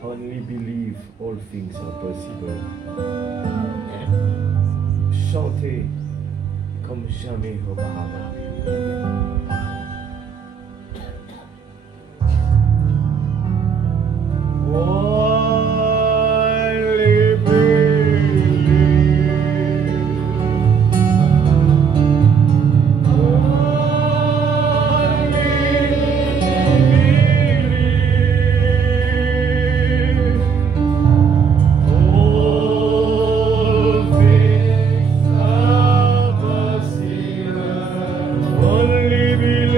Only believe all things are possible. Chantez comme jamais auparavant. Only believe. Only believe. All things are possible. Only believe.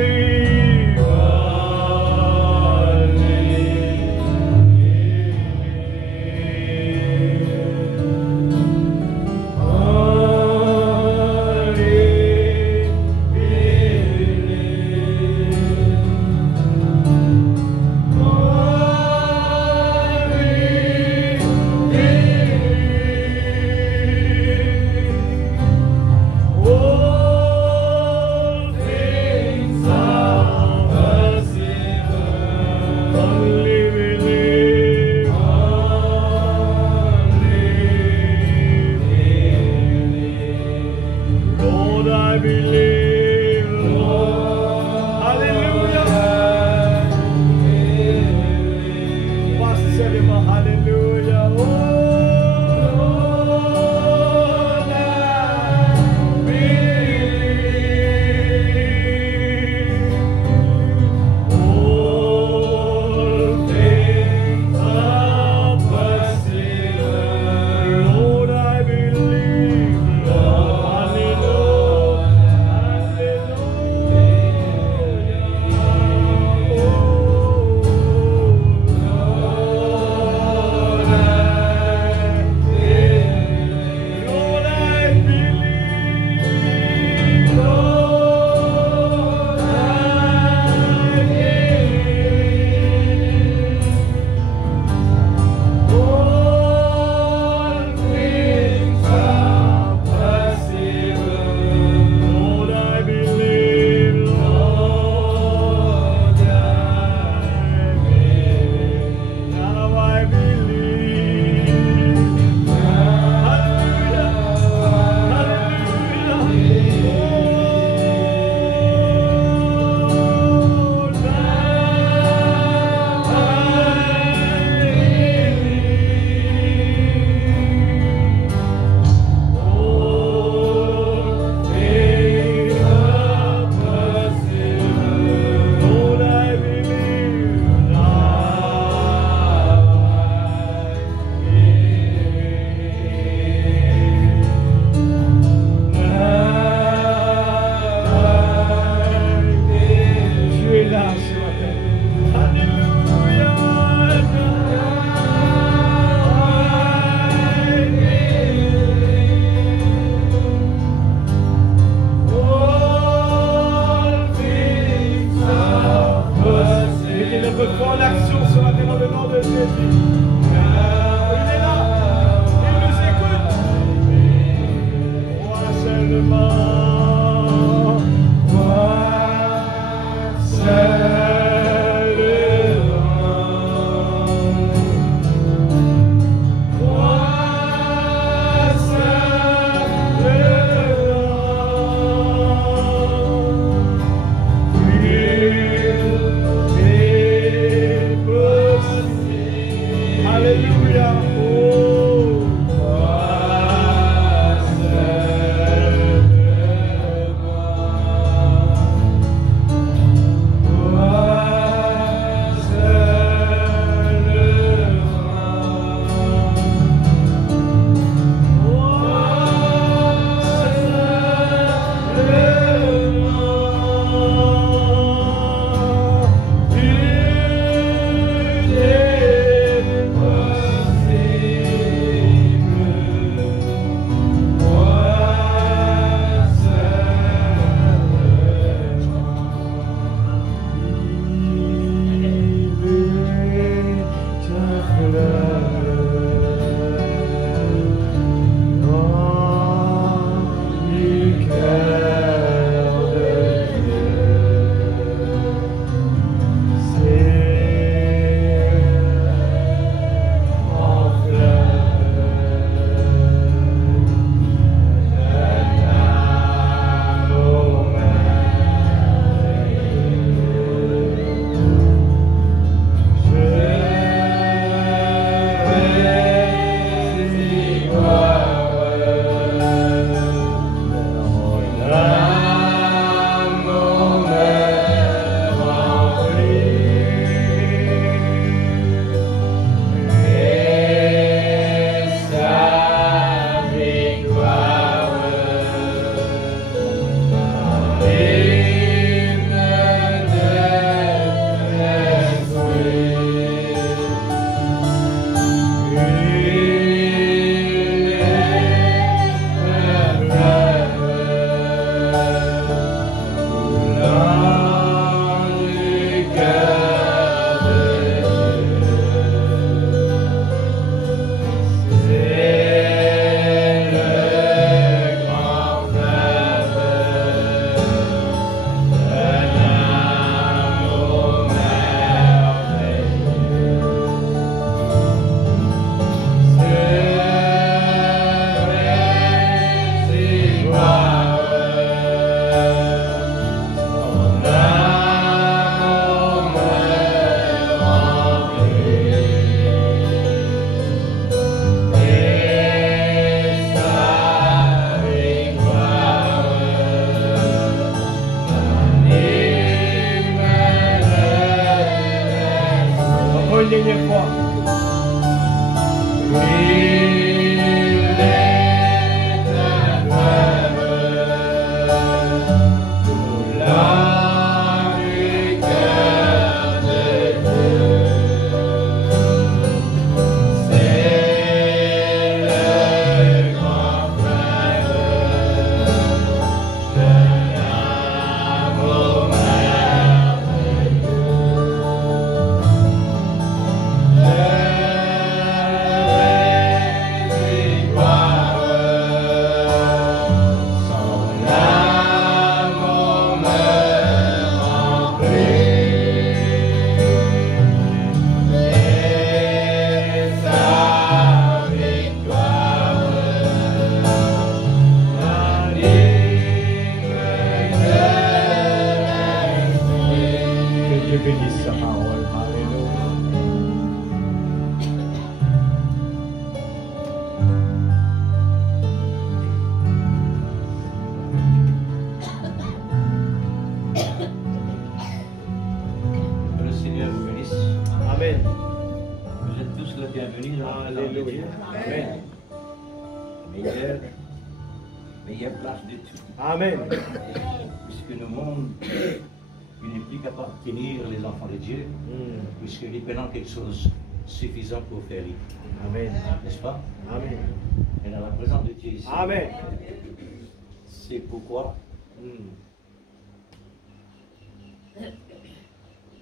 Meilleure place de tout. Amen. Puisque le monde, il n'est plus capable de tenir les enfants de Dieu, puisqu'il est maintenant quelque chose de suffisant pour faire rire. Amen. N'est-ce pas? Amen. Et dans la présence de Dieu ici. Amen. C'est pourquoi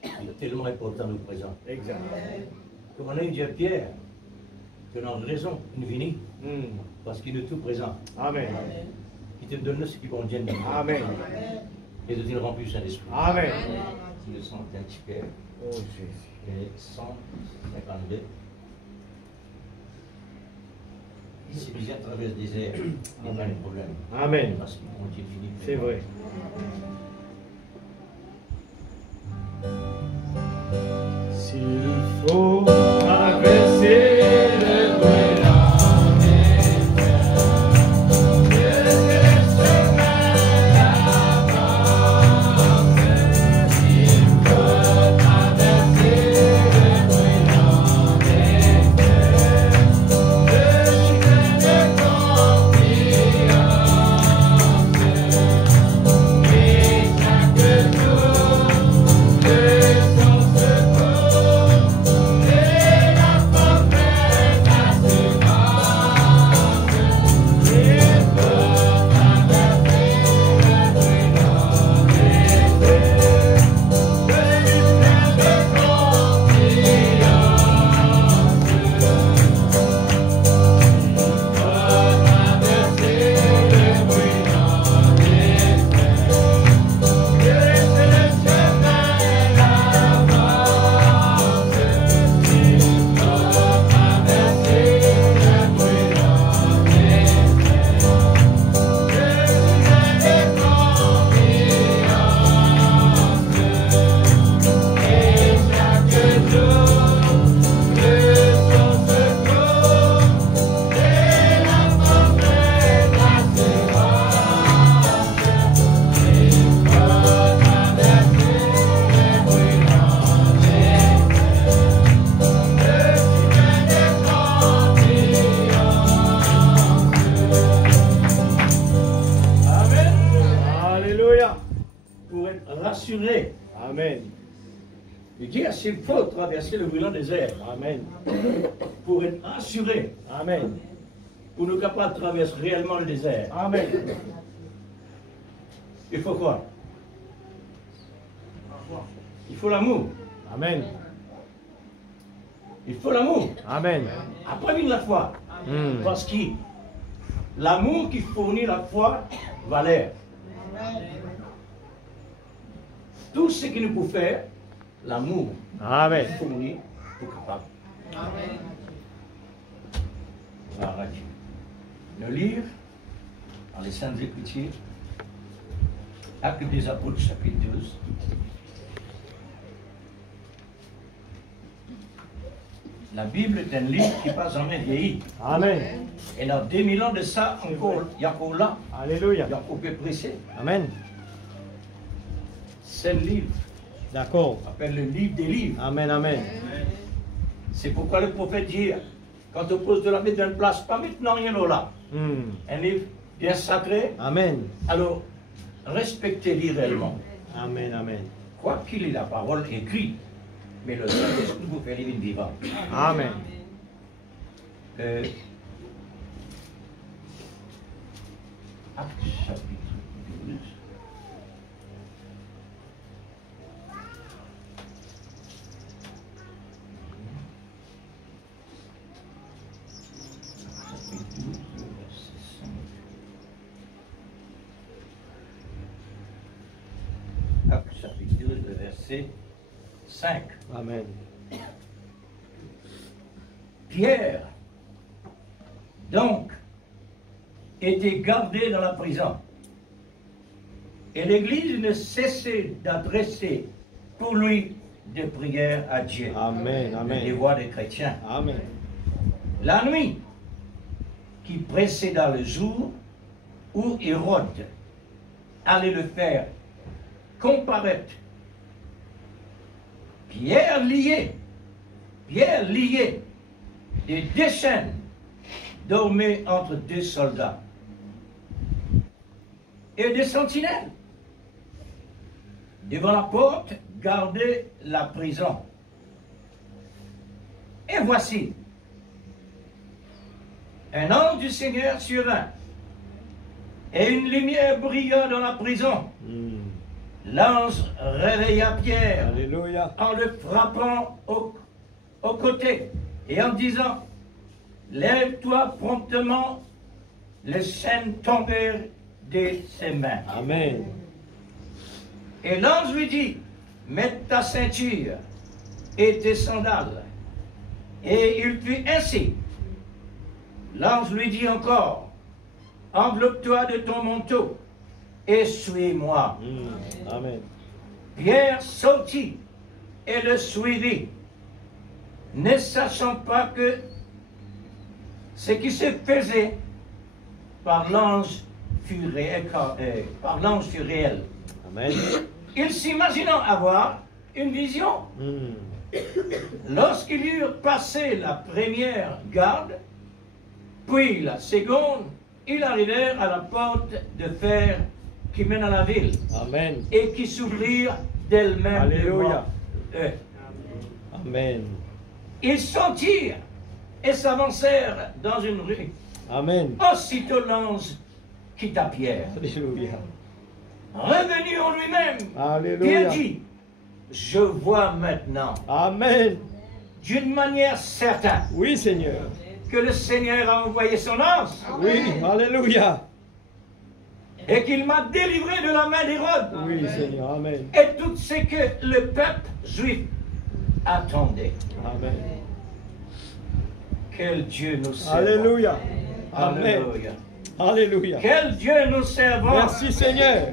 il est tellement important le présent. Exact. Comme on a dit à Pierre, que nous avons raison, une vini, parce qu'il est tout présent. Amen. Il te donne ce qui convient de nous. Amen. Et de nous remplir Saint-Esprit. Amen. Le sang d'un petit père. Oh Jésus. Et 152. Si nous à travers le désert, il n'y a pas de problème. Amen. Parce qu'il continue fini. C'est vrai. S'il faut traverser le brûlant rassuré. Amen. Il dit, s'il faut traverser le brûlant désert, Amen. pour être assuré, Amen. pour nous capables de traverser réellement le désert, Amen. il faut quoi? Il faut l'amour. Amen. Il faut l'amour. Amen. Après vient la foi. Parce que l'amour qui fournit la foi valeur. Tout ce que nous pouvons faire, l'amour Amen. fournit pour capable. Amen. Gloire à Dieu. Le livre, dans les Saintes Écritures, Actes des Apôtres, chapitre 12. La Bible est un livre qui pas jamais vieilli. Amen. Et dans 2000 ans de ça, encore, il y a encore là, Alléluia. il y a encore peu pressé. Amen. C'est le livre, D'accord. on appelle le livre des livres. Amen. Amen. C'est pourquoi le prophète dit, Quand on pose de la mettre dans une place, pas maintenant rien là. Un livre bien sacré. Amen. Alors, respectez-le réellement. Amen, amen. Quoi qu'il ait la parole écrite, mais le Saint-Esprit vous fait vivre vivant. Amen. Acte chapitre 12. Acte chapitre 12, le verset 5. Amen. Pierre, donc, était gardé dans la prison. Et l'Église ne cessait d'adresser pour lui des prières à Dieu. Amen, amen. Des voix des chrétiens. Amen. La nuit qui précéda le jour où Hérode allait le faire comparaître, Pierre lié, des deux chaînes, dormait entre deux soldats et des sentinelles. Devant la porte gardaient la prison. Et voici, un ange du Seigneur survint, et une lumière brilla dans la prison. L'ange réveilla Pierre. Alléluia. En le frappant au côté et en disant, lève-toi promptement. Les chaînes tombèrent de ses mains. Amen. Et l'ange lui dit, mets ta ceinture et tes sandales. Et il fit ainsi. L'ange lui dit encore, enveloppe-toi de ton manteau et suis-moi. Amen. Pierre sortit et le suivit, ne sachant pas que ce qui se faisait par l'ange fut réel. Amen. Il s'imaginant avoir une vision. Lorsqu'ils eurent passé la première garde, puis la seconde, ils arrivèrent à la porte de fer qui mène à la ville. Amen. Et qui s'ouvrirent d'elles-mêmes. Alléluia. Amen. Ils sortirent et s'avancèrent dans une rue. Amen. Aussitôt l'ange quitta Pierre. Alléluia. Revenu en lui-même, Alléluia. Pierre dit, je vois maintenant, Amen. d'une manière certaine, Oui, Seigneur. que le Seigneur a envoyé son ange Oui. Alléluia. et qu'il m'a délivré de la main d'Hérode Oui, Seigneur. Amen. et tout ce que le peuple juif attendait. Amen. Quel Dieu nous servons. Alléluia. Amen. Alléluia. Alléluia. Quel Dieu nous servons. Merci, Seigneur.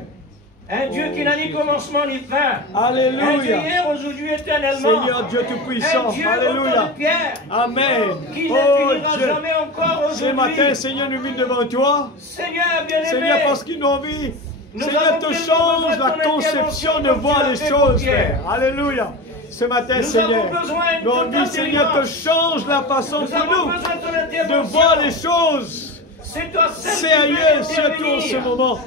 Un Dieu qui n'a ni commencement ni fin. Alléluia. Un Dieu hier, aujourd'hui, éternellement. Seigneur Dieu Tout-Puissant. Un Dieu Alléluia. autant de Pierre, Amen. qui ne Oh finira Dieu. jamais encore Ce matin, aujourd'hui. Seigneur, nous venons devant toi. Seigneur bien-aimé, Seigneur, parce qu'ils nous envie. Nous Seigneur, avons te tellement change besoin de la ton conception de intervention voir comme les tu l'as fait pour choses, Pierre. Père. Alléluia. Ce matin, Nous Seigneur, avons besoin de nous ton envie, Seigneur, te intelligence. change la façon Nous pour avons nous besoin de ton de intervention. voir les choses C'est toi seul qui sérieuses, peux surtout en ce intervenir. moment.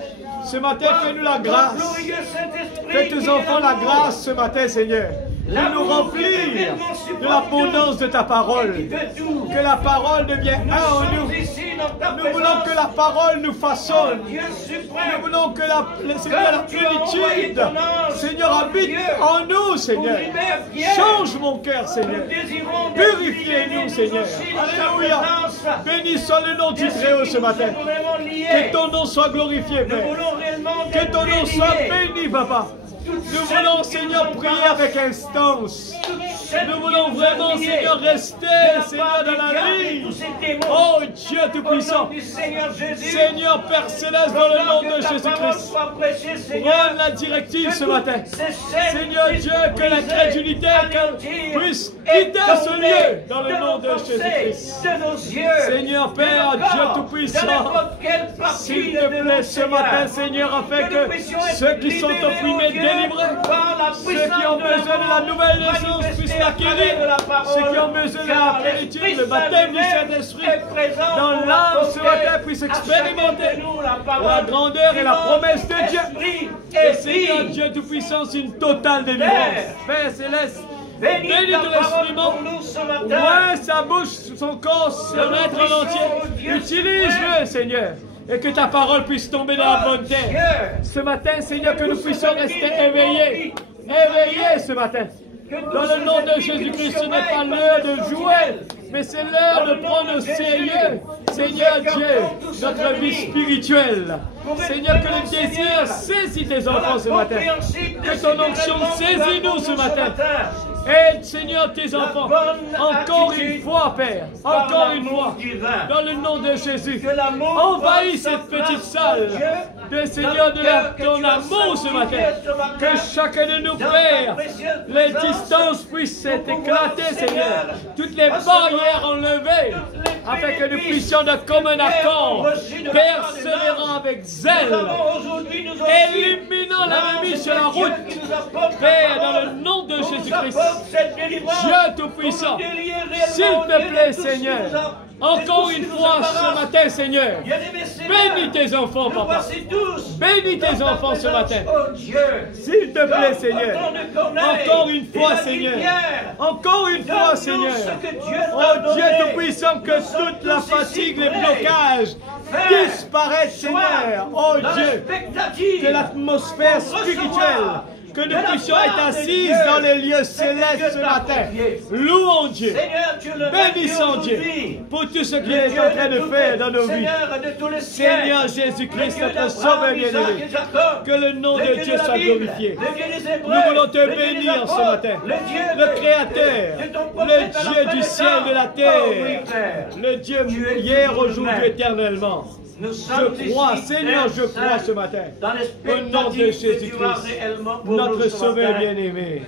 Ce matin, fais-nous la Ton grâce. glorieux Saint-Esprit Fais qui tes est enfants la l'amour. grâce ce matin, Seigneur, de nous L'amour remplir qui fait tellement de supporter l'abondance de ta tout, parole. qui fait tout. Que la parole devienne Nous un en sommes nous. ici dans ta Nous voulons présence. que la parole nous façonne. Dieu Nous suprême. voulons que le Seigneur, la Comme tu as envoyé plénitude, ton ange, Seigneur, ton habite Dieu, en nous, Seigneur. libérer Pierre. Change mon cœur, Seigneur. Nous désirons d'être Purifiez-nous, liés, Seigneur. aussi dans ta Alléluia. présence. Béni soit le nom du Et ceux Très-Haut qui ce nous matin. sont vraiment liés. Que ton nom soit glorifié, Nous Père. voulons réellement Que être ton nom soit déliés. béni, Papa. Nous voulons, Seigneur, prier avec instance. Nous voulons vraiment, Seigneur, rester, Seigneur, dans la ligne. Oh Dieu Tout-Puissant. Seigneur Jésus. Seigneur Père Céleste, dans le nom de Jésus-Christ. Jésus-Christ. Prends la directive ce matin. Seigneur Dieu, que l'incrédulité puisse quitter ce lieu dans le nom de Jésus-Christ. Seigneur Père, Dieu Tout-Puissant, s'il te plaît ce matin, Seigneur, afin que ceux qui sont opprimés délivrés. Ceux qui ont besoin de la nouvelle naissance puissent l'acquérir. Ceux qui ont besoin de la plénitude, le baptême du Saint-Esprit dans l'âme ce matin puissent expérimenter la grandeur et la promesse de Dieu. Et Seigneur Dieu Tout-Puissant, c'est une totale délivrance. Père Céleste, bénis ton esprit mort, ouvre sa bouche, son corps, son être en entier. Utilise-le, Seigneur. Et que ta parole puisse tomber dans la bonne terre. Ce matin, Seigneur, que nous puissions rester éveillés. Éveillés ce matin. Dans le nom de Jésus-Christ, ce n'est pas l'heure de jouer, mais c'est l'heure de prendre au sérieux, Seigneur Dieu, notre vie spirituelle. Seigneur, que le désir saisit tes enfants ce matin. Que ton onction saisit nous ce matin. Aide, Seigneur, tes enfants. Encore une fois, Père. Encore une fois. Dans le nom de Jésus. Envahis cette petite salle. De Seigneur, de ton amour ce matin. Que chacun de nous, Père, les distances puissent être éclatées, Seigneur. Toutes les barrières enlevées. Afin que nous puissions de commun accord, persévérant avec zèle, éliminant l'ennemi sur la route. Père, dans le nom de Jésus-Christ, Dieu Tout-Puissant, s'il te plaît, Seigneur, encore une fois ce matin, Seigneur, bénis tes enfants, Papa. Bénis tes enfants ce matin. S'il te plaît, Seigneur. Encore une fois, Seigneur. Encore une fois, Seigneur. Oh Dieu Tout-Puissant, que toute la fatigue, les blocages disparaissent, Seigneur. Oh Dieu, que l'atmosphère spirituelle, que nous puissions être assises dans les lieux célestes ce matin. Louons Dieu. Bénissons Dieu pour tout ce qu'il est en train de faire dans nos vies. Seigneur Jésus-Christ, notre Sauveur bien-aimé, que le nom de Dieu soit glorifié. Nous voulons te bénir ce matin. Le Créateur, le Dieu du ciel et de la terre, le Dieu hier, aujourd'hui, éternellement. Je crois, Seigneur, je crois ce matin, au nom de Jésus-Christ, notre Sauveur bien-aimé.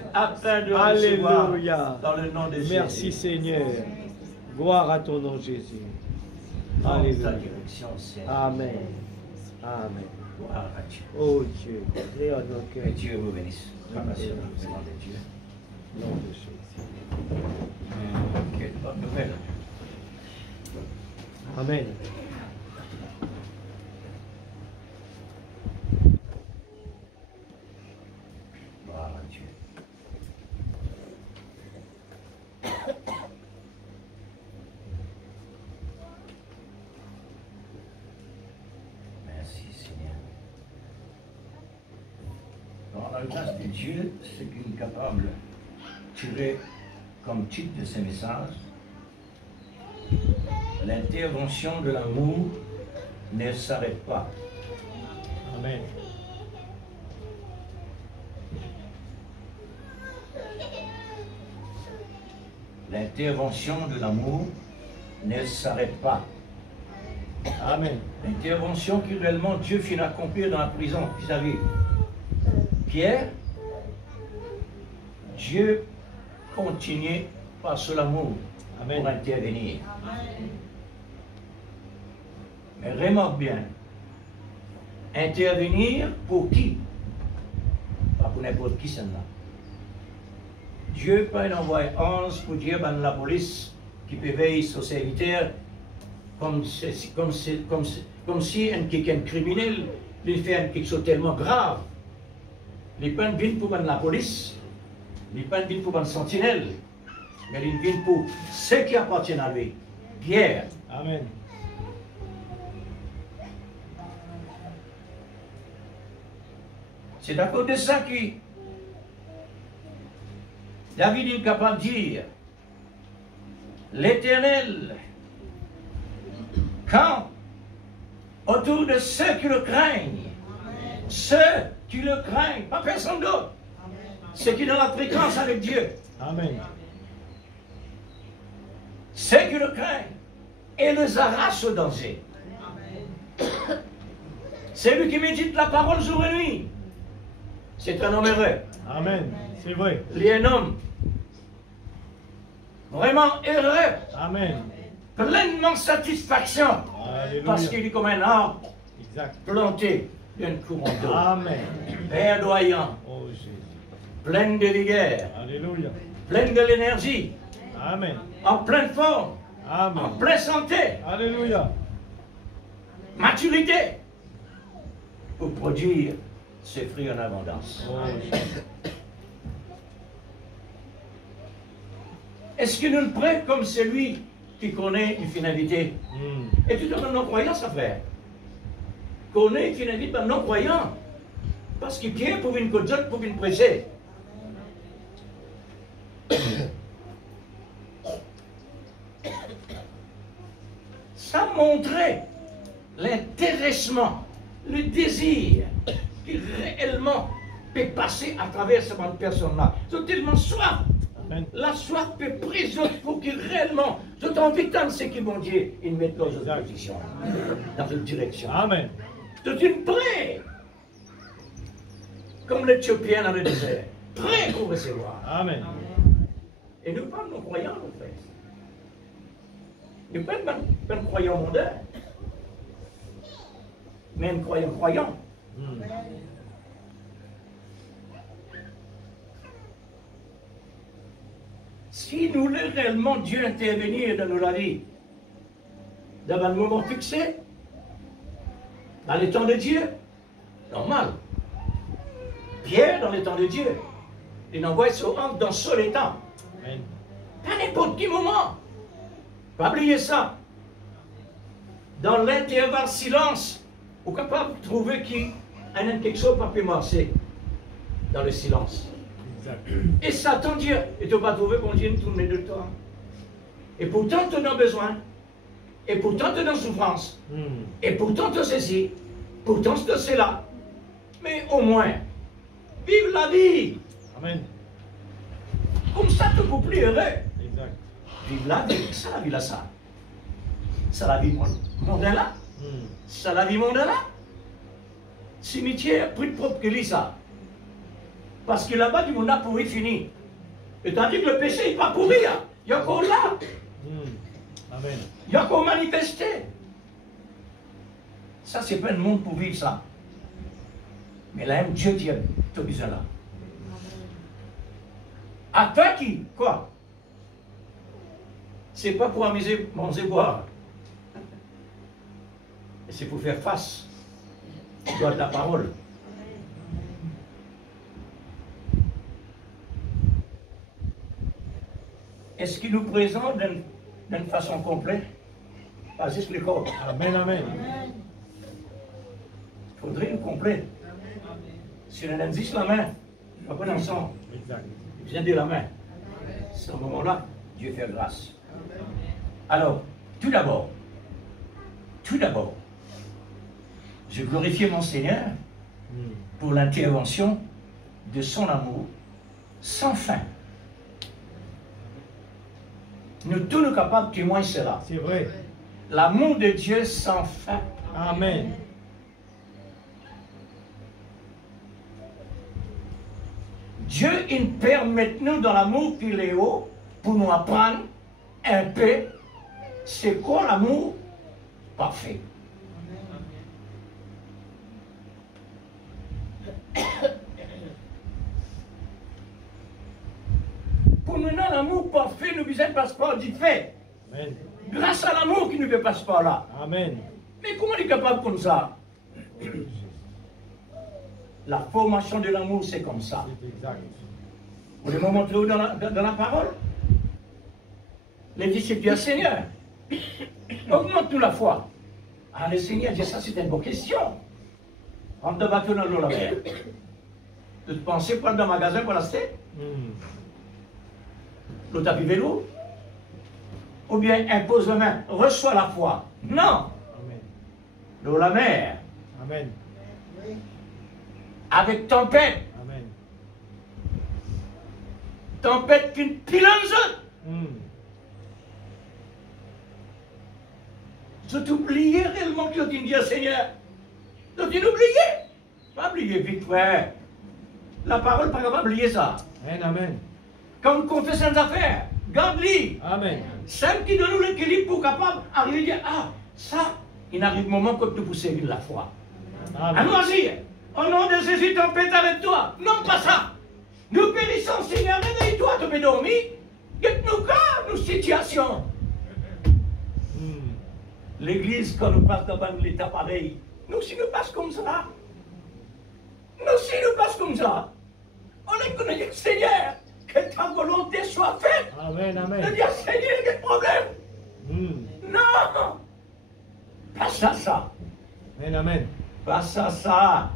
Alléluia. Merci Seigneur. Gloire à ton nom, Jésus. Alléluia. Amen. Amen. Oh Dieu, créons nos cœurs. Que Dieu vous bénisse. Nom de Jésus. Quelle bonne nouvelle. Amen. Merci Seigneur. Dans la grâce de Dieu, ce qu'il est capable de tirer comme titre de ce message, l'intervention de l'amour ne s'arrête pas. Amen. L'intervention de l'amour ne s'arrête pas. Amen. L'intervention que réellement Dieu fit accomplir dans la prison vis-à-vis Pierre, Dieu continue par son amour pour intervenir. Mais remarque bien, intervenir pour qui? Pas pour n'importe qui celle-là. Dieu peut envoyer 11 pour dire à la police qui peut veiller sur ses serviteurs comme si quelqu'un criminel il fait quelque chose tellement grave. Les peines viennent pour la police, les peines viennent pour la sentinelle, mais ils viennent pour ceux qui appartiennent à lui. Pierre. Amen. C'est à cause de ça que David est capable de dire l'Éternel, quand autour de ceux qui le craignent, ceux qui le craignent, pas personne d'autre, ceux qui ont la fréquence avec Dieu, Amen. ceux qui le craignent et les arrache au danger. C'est lui qui médite la parole jour et nuit. C'est un homme heureux. Amen. C'est vrai. Il est un homme vraiment heureux. Amen. Pleinement satisfaction. Alléluia. Parce qu'il est comme un arbre Exact. planté un courant d'eau. Amen. Verdoyant, Oh Jésus. pleine de vigueur, Alléluia. pleine de l'énergie, Amen. en pleine forme, en Amen. pleine santé, Alléluia. maturité, pour produire ses fruits en abondance. Oh Jésus. Est-ce que nous ne prions comme celui qui connaît une finalité? Mm. Et tout en non-croyant, ça frère. Connaît une finalité par non-croyant. Parce que Pierre pouvait une côte pour une prêcher. Ça montrait l'intéressement, le désir qui réellement peut passer à travers cette personne-là. Ils ont tellement soif. Amen. La soif peut présenter pour qu'ils réellement, tout en évitant ce qui, mon Dieu, ils mettent dans une Exact. position, dans une direction. Amen. Tout une prêt, comme l'Éthiopien dans le désert, prêt pour recevoir. Amen. Et nous parlons nos croyants, nos frères. Nous ne parlons pas de croyants mondains, mais de croyants. Mm. Si nous voulons réellement Dieu intervenir dans nos vies, dans un moment fixé, dans les temps de Dieu, normal. Pierre, dans les temps de Dieu, il envoie son ange dans seul état. Amen. Pas n'importe quel moment. Pas oublier ça. Dans l'intervalle silence, on est capable de trouver qu'il y a quelque chose qui peut marcher dans le silence. Exact. Et Satan dit, et tu vas trouver qu'on vient tourner de toi. Et pourtant tu en as besoin. Et pourtant tu es en souffrance. Mm. Et pourtant tu ceci. Pourtant tu c'est là. Mais au moins, vive la vie. Amen. Comme ça tu peux plus heureux. Exact. Vive la vie. Ça la vie là ça. Ça la vie mondaine là. Mm. Ça la vie mondaine là. Cimetière plus propre que lui ça. Parce que là-bas, du monde a pourri fini. Et tandis que le péché n'est pas pourri, hein. Il y a encore là. Mm. Amen. Il y a encore manifesté. Ça, c'est pas le monde pour vivre ça. Mais là, Dieu dit, tu as besoin là. À toi qui, quoi? C'est pas pour amuser, manger, boire. Et c'est pour faire face. Tu dois ta parole. Est-ce qu'il nous présente d'une façon complète? Pas juste le corps. Amen. Amen. Il faudrait une complète. Si on a juste la main, on va pas ensemble. Exact. Il vient de la main. C'est ce moment-là, Dieu fait grâce. Alors, tout d'abord, je glorifie mon Seigneur Mm. pour l'intervention de son amour sans fin. Nous tous nous capables de témoigner cela. C'est vrai. L'amour de Dieu sans fin. Amen. Dieu, il permet nous dans l'amour qu'il est haut pour nous apprendre un peu c'est quoi l'amour parfait. Pour nous, l'amour parfait, nous besoin de passeport dit fait. Amen. Grâce à l'amour qui nous fait passeport là. Amen. Mais comment on est capable comme ça? La formation de l'amour, c'est comme ça. C'est exact. Vous voulez me montrer où dans la parole? Les disciples du Seigneur. Augmente-nous la foi. Ah, le Seigneur dit ça, c'est une bonne question. Rentre de bateau dans l'eau la mer. Tu pensais prendre dans le magasin pour l'acheter? Mm. Le tapis vélo? Ou bien impose la main, reçois la foi? Non! Amen. L'eau la mer. Amen. Avec tempête. Amen. Tempête qu'une pilance. Mm. Tu t'oublies réellement que tu dis, Seigneur. Tu t'oublies. Pas oublier vite, frère. La parole, pas capable d'oublier ça. Amen. Amen. Quand on confesse ses affaires, garde-les. Amen. Celle qui donne nous l'équilibre pour capable d'arriver à dire, ah, ça, il arrive un moment que tu pousses la foi. Allons-y. Au nom de Jésus, tempête avec toi. Non, pas ça. Nous périssons, Seigneur, réveille-toi, tu peux dormir. Dites-nous quoi, nos situations. L'église, quand nous partons dans l'état pareil, nous aussi nous passons comme ça. Nous aussi nous passons comme ça. On est connu, Seigneur, que ta volonté soit faite. Amen, amen. De dire, Seigneur, il y a des problèmes. Non. Passe à ça. Amen, amen. Passe à ça.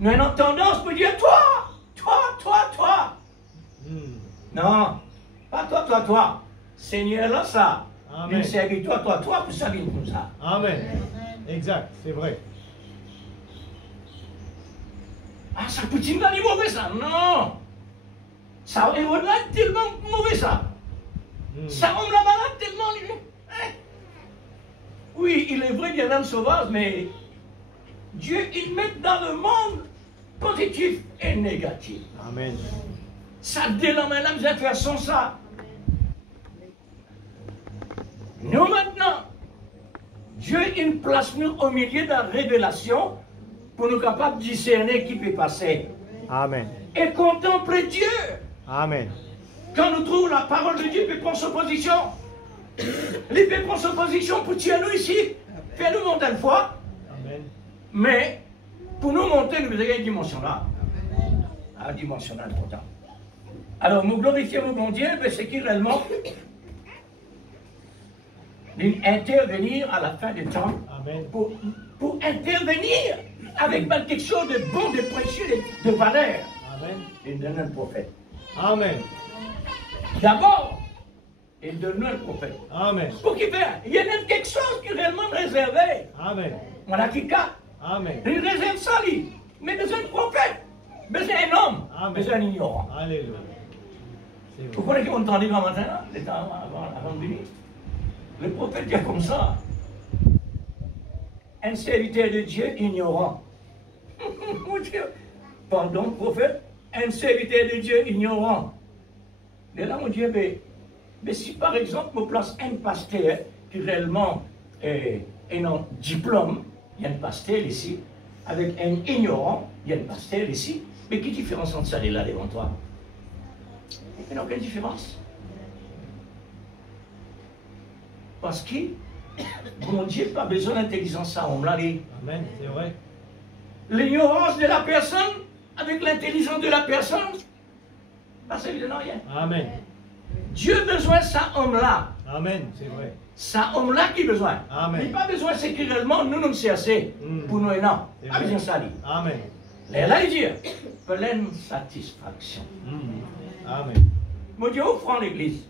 Nous avons tendance pour dire, toi. Non, pas toi. Seigneur, là, ça. Amen. Il toi, pour ça, vient comme ça. Amen. Exact, c'est vrai. Ah, ça peut dire là, mauvais ça. Non. Ça, est là, tellement mauvais ça. Ça, on l'a malade tellement. Oui, il est vrai qu'il y a un homme sauvage, mais Dieu, il met dans le monde positif et négatif. Amen. Ça dénomme la misère faire sans ça. Nous maintenant, Dieu il place nous au milieu de la révélation pour nous capables de discerner qui peut passer. Amen. Et contempler Dieu. Amen. Quand nous trouvons la parole de Dieu, il peut prendre sa position. Il peut prendre sa position pour tuer nous ici. Faire nous monter une fois. Amen. Mais pour nous monter, nous avons une dimension là. Une dimension là importante. Alors, nous glorifions mon Dieu, mais c'est qu'il réellement d'intervenir à la fin des temps. Amen. Pour intervenir avec quelque chose de bon, de précieux, de valeur. Amen. Il donne un prophète. Amen. D'abord, il donne un prophète. Amen. Pour qu'il fasse, il y a quelque chose qui est réellement réservé. Amen. Voilà qui cas. Amen. Il réserve ça, lui. Mais besoin de prophète. Besoin d'un homme. Amen. Besoin d'un ignorant. Alléluia. Vous connaissez qu'on entendait grand matin, là, les temps avant de venir. Le prophète dit comme ça. Un serviteur de Dieu ignorant. Pardon, prophète. Un serviteur de Dieu ignorant. Mais là, mon Dieu, mais si par exemple, on place un pasteur qui réellement est un diplôme, il y a un pasteur ici, avec un ignorant, il y a un pasteur ici, mais quelle différence entre ça et là devant toi? Il n'y a aucune différence. Parce que mon Dieu n'a pas besoin d'intelligence à homme là. Amen, c'est vrai. L'ignorance de la personne avec l'intelligence de la personne, ça ne veut dire rien. Amen. Dieu a besoin de ça homme-là. Amen, c'est vrai. Ça homme-là qui a besoin. Amen. Il n'a pas besoin sécuritairement, nous nous assez pour nous et non. Pas besoin de ça. Amen. Là, il dit, pleine satisfaction. Amen. Mon Dieu, où prend l'église?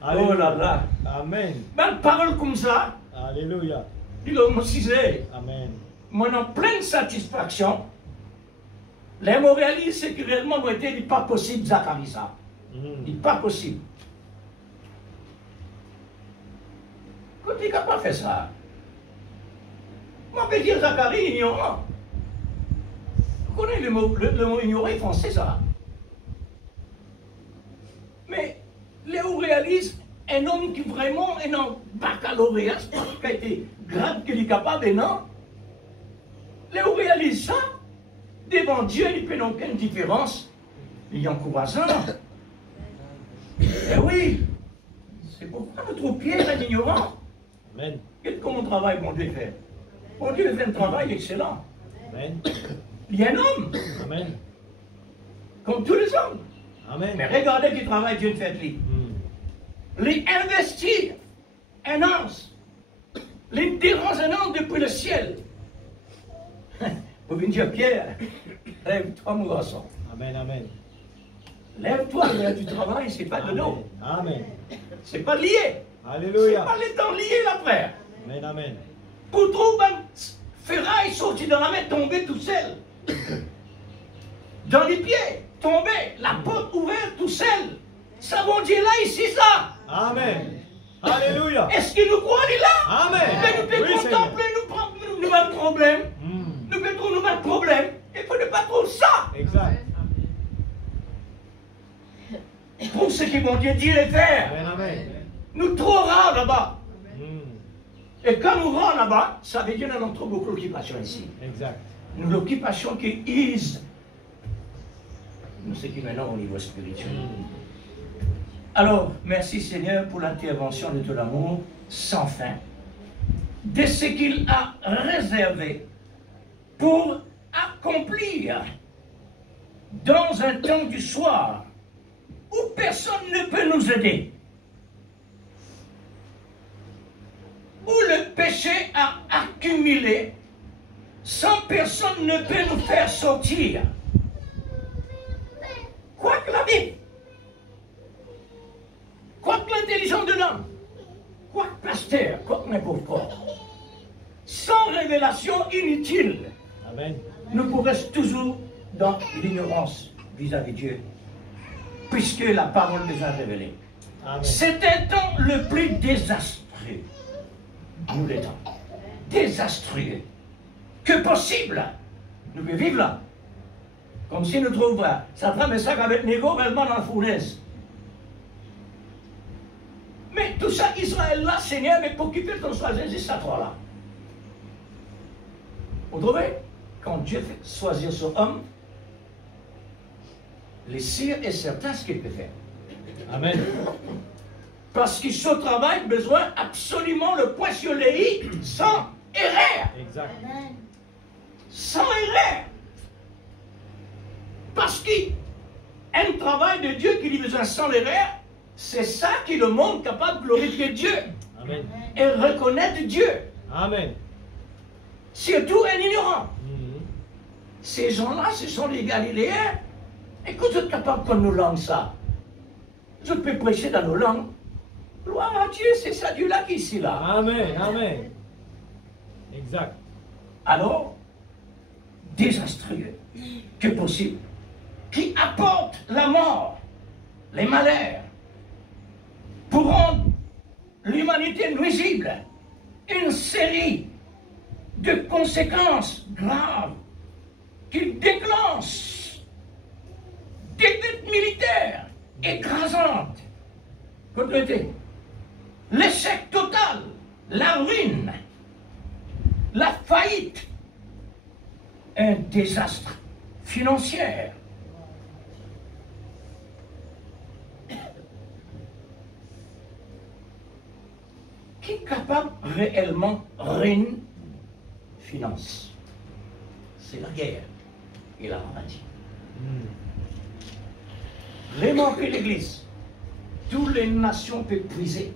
Alléluia. Oh là là. Amen. Une parole comme ça, Alléluia. il a mocisé. Amen. Moi, en pleine satisfaction, les mots réalisent c'est que réellement, moi, il n'est pas possible, Zacharie, ça. Il n'est pas possible. Quand il n'a pas fait ça, moi, je peux dire Zacharie ignorant. Vous connaissez le mot ignoré français, ça. Mais Léo réalise un homme qui vraiment est un baccalauréat, qui a été grave, qu'il est capable, et non. Léo réalise ça, devant Dieu, il ne fait aucune différence. Il est encourageant. Eh oui, c'est pourquoi notre Pierre est ignorant. Amen. Qu'est-ce qu'on travaille, mon Dieu fait? Mon Dieu fait un travail excellent. Amen. Il y a un homme, Amen. comme tous les hommes. Amen. Mais regardez qui travaille Dieu fait lui. Les investir un ange. Les déranger un ange depuis le ciel. Vous venez dire, Pierre, lève-toi, mon garçon. Amen, amen. Lève-toi, l'heure du travail, c'est pas de l'eau. Amen. C'est pas lié. Alléluia. C'est pas les temps liés, là, frère. Amen, amen. Pour trouver un ferraille sorti dans la main, tomber tout seul. Dans les pieds, tomber, la porte ouverte tout seul. Ça, mon Dieu, là, ici, ça. Amen. Alléluia. Est-ce qu'il nous croit, il est là? Amen. Mais nous pouvons Oui, contempler, nous avons un problème. Nous pouvons trouver un problème. Il faut ne pas trouver ça. Exact. Pour ce que mon Dieu dit et faire. Amen, amen. Nous trop rares là-bas. Et quand nous rentrons là-bas, ça veut dire que nous avons trop beaucoup d'occupation ici. Exact. Une occupation qui est nous ce qui est maintenant au niveau spirituel. Alors, merci Seigneur pour l'intervention de ton amour sans fin, de ce qu'il a réservé pour accomplir dans un temps du soir où personne ne peut nous aider, où le péché a accumulé sans personne ne peut nous faire sortir. Quoi que la vie, quoi que l'intelligence de l'homme, quoi que pasteur, quoi que n'importe quoi, sans révélation inutile, Amen. nous pourrons rester toujours dans l'ignorance vis-à-vis de Dieu, puisque la parole nous a révélé. C'est un temps le plus désastreux, nous les temps, désastreux, que possible. Nous pouvons vivre là, comme si nous trouvions ça femme et ça avec Négo réellement dans la fournaise. Mais tout ça, Israël là, Seigneur, mais pour occuper ton choisir, c'est ça, toi là. Vous trouvez? Quand Dieu fait choisir son homme, les sûr et certain ce qu'il peut faire. Amen. Parce qu'il se travail besoin absolument le point sur les i sans erreur. Exact. Sans erreur. Parce qu'un travail de Dieu qui lui besoin sans erreur, c'est ça qui le monde capable de glorifier Dieu. Amen. Et reconnaître Dieu. Amen. Surtout un ignorant. Ces gens-là, ce sont les Galiléens. Écoute, vous êtes capable qu'on nous langue ça. Je peux prêcher dans nos langues. Gloire à Dieu, c'est ça Dieu-là qui est ici là. Amen. Amen. Exact. Alors, désastreux que possible, qui apporte la mort, les malheurs, pour rendre l'humanité nuisible, une série de conséquences graves qui déclenchent des luttes militaires écrasantes. Continuez. L'échec total, la ruine, la faillite, un désastre financier. Qui est capable réellement ruine finance? C'est la guerre et la maladie. Les morts que l'Église, toutes les nations peuvent puiser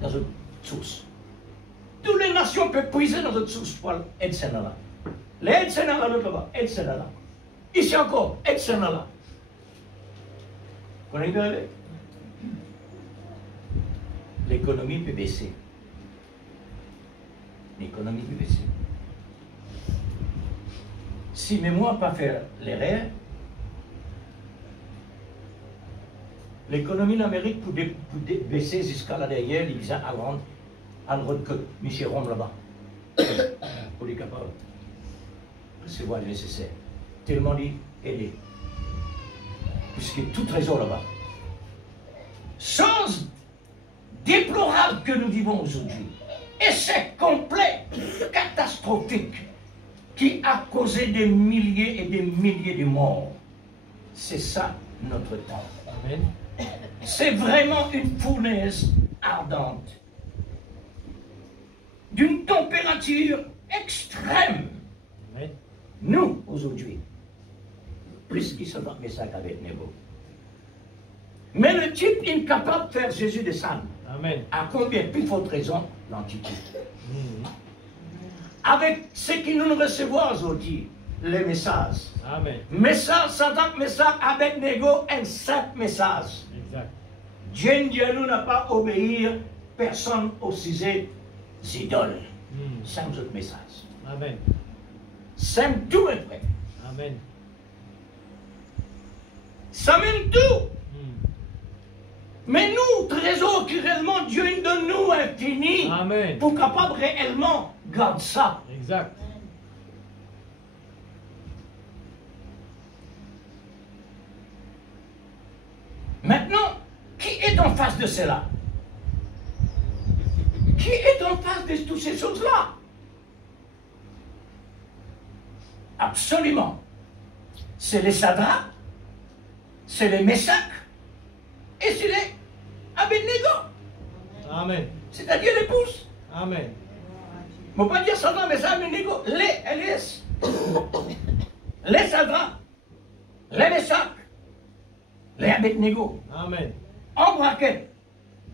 dans une source. Toutes les nations peuvent puiser dans une source pour être Sénat. Les aides Sénat là, l'autre là-bas, aide Sénat là. Ici encore, aide Sénat là. Vous connaissez? L'économie peut baisser. L'économie peut baisser. Si mémoire pas faire l'erreur, l'économie d'Amérique pour baisser jusqu'à là derrière, il vient à rendre que M. Rome là-bas. Pour les capables. C'est le nécessaire. Tellement dit aider. Puisque tout trésor là-bas. Chose déplorable que nous vivons aujourd'hui. Échec complet, catastrophique, qui a causé des milliers et des milliers de morts. C'est ça notre temps. Amen. C'est vraiment une fournaise ardente, d'une température extrême. Amen. Nous, aujourd'hui, plus qu'ils sont dans le message avec Nébo. Mais le type incapable de faire Jésus descendre. Amen. À combien plus forte raison l'Antiquité. Avec ce que nous recevons aujourd'hui, les messages. Amen. Message, Satan, message avec Négo, un simple message. Exact. Dieu nous n'a pas obéir personne aux six idoles. Simple autre message. Amen. Simple tout est vrai. Amen. Ça mène tout. Mais nous, trésor qui réellement Dieu nous donne nous infini. Amen. Pour capable réellement garder ça. Exact. Maintenant, qui est en face de cela? Qui est en face de toutes ces choses-là? Absolument. C'est les Sadrach, c'est les Meshach et c'est les Abednego. Amen. C'est-à-dire l'épouse. Amen. On ne peut pas dire Sadrach, mais c'est Abednego. Les LS. Les Sadrach, les Meshach, les Abednego. Amen. En braquette,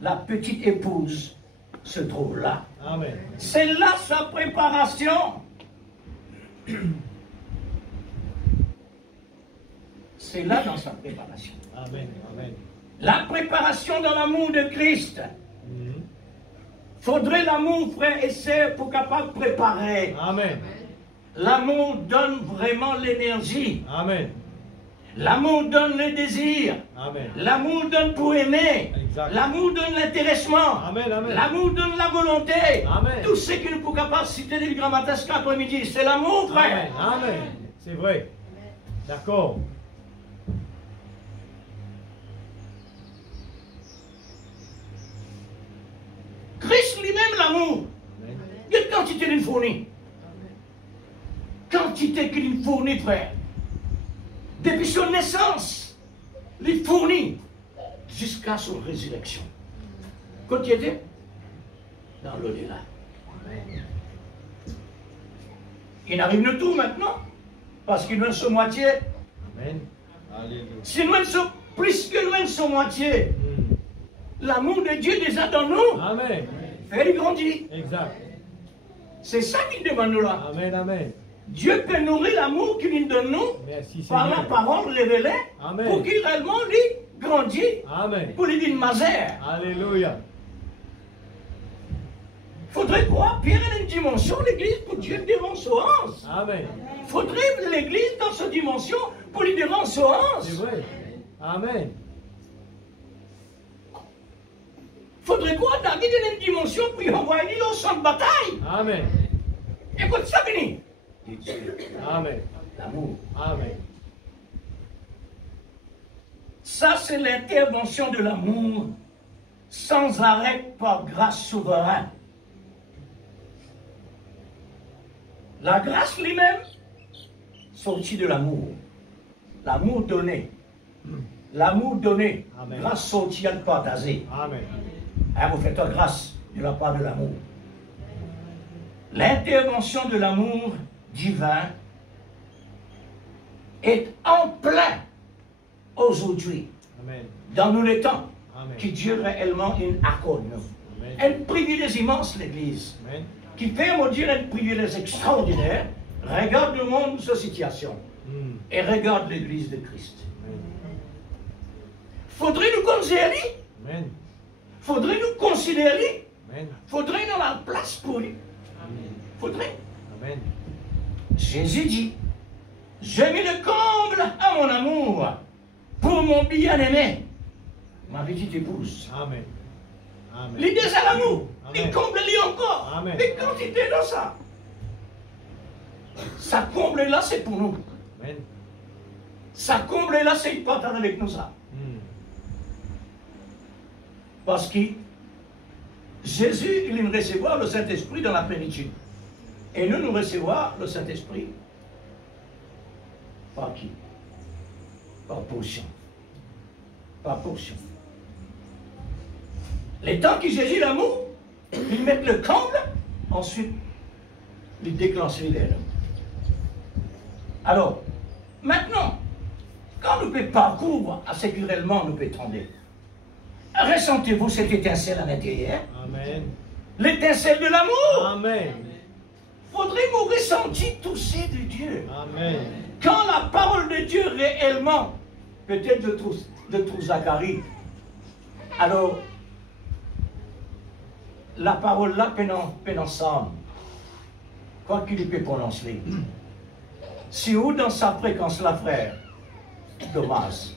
la petite épouse se trouve là. Amen. C'est là sa préparation. C'est là dans sa préparation. Amen. Amen. La préparation dans l'amour de Christ. Faudrait l'amour, frères et sœurs, pour capable de préparer. Amen. L'amour donne vraiment l'énergie. Amen. L'amour donne le désir. Amen. L'amour donne pour aimer. Exact. L'amour donne l'intéressement. Amen. Amen. L'amour donne la volonté. Amen. Tout ce que nous pouvons capable de citer du grand matin cet après-midi, c'est l'amour, frère. Amen. Amen. C'est vrai. D'accord. Christ lui-même, l'amour. Quelle quantité d'une fournie? Quantité qu'il fournit, frère. Depuis son naissance, il fournit jusqu'à son résurrection. Quand il était dans l'au-delà. Il arrive de tout maintenant, parce qu'il nous sommes moitié. Amen. Alléluia. Si nous sommes plus que nous sommes moitié, l'amour de Dieu déjà dans nous. Amen. Fait grandir. Exact. C'est ça qu'il demande nous là. Amen. Amen. Dieu peut nourrir l'amour qu'il nous donne nous. Merci, Par la Seigneur. parole révélée. Amen. Pour qu'il réellement lui grandisse. Amen. Pour lui dire mazère. Alléluia. Faudrait quoi? Pierre a une dimension, l'église, pour Dieu devant Sohance. Amen. Faudrait l'église dans cette dimension pour lui devant Sohance. C'est vrai. Amen. Faudrait quoi? David a une dimension pour lui envoyer au champ de bataille. Amen. Écoute ça, Béni. Amen. L'amour. Amen. Ça, c'est l'intervention de l'amour sans arrêt par grâce souveraine. La grâce lui-même sortit de l'amour. L'amour donné. L'amour donné. Amen. Grâce sortie à le partager. Amen. Ah, vous faites grâce de la part de l'amour. L'intervention de l'amour divin est en plein aujourd'hui, Amen. dans nous les temps, Amen. qui Dieu réellement une accorde. Amen. Un privilège immense, l'Église, Amen. qui fait me dire un privilège extraordinaire. Regarde le monde, sa situation, et regarde l'Église de Christ. Amen. Faudrait nous considérer, Amen. faudrait nous considérer, Amen. faudrait nous la place pour lui. Amen. Faudrait. Amen. Jésus dit, j'ai mis le comble à mon amour pour mon bien-aimé, ma petite épouse. Amen. Amen. L'idée c'est l'amour, Amen. il comble-lui encore. Amen. Mais quantité dans ça. Ça comble-là, c'est pour nous. Amen. Ça comble-là, c'est il partage avec nous ça. Parce que Jésus, il nous recevoir le Saint-Esprit dans la plénitude. Et nous recevoir le Saint-Esprit par qui? Par portion. Par portion. Les temps qui Jésus l'amour, ils mettent le comble, ensuite, ils déclenchent les lèvres. Alors, maintenant, quand nous pouvons parcourir assez réellement, nous pouvons trembler. Ressentez-vous cette étincelle à l'intérieur? Amen. L'étincelle de l'amour. Amen. Faudrait vous ressentir toucher de Dieu. Amen. Quand la parole de Dieu réellement, peut-être de tout Zacharie, alors, la parole là, peine ensemble. Quoi qu'il peut prononcer. Si où dans sa fréquence, la frère, dommage.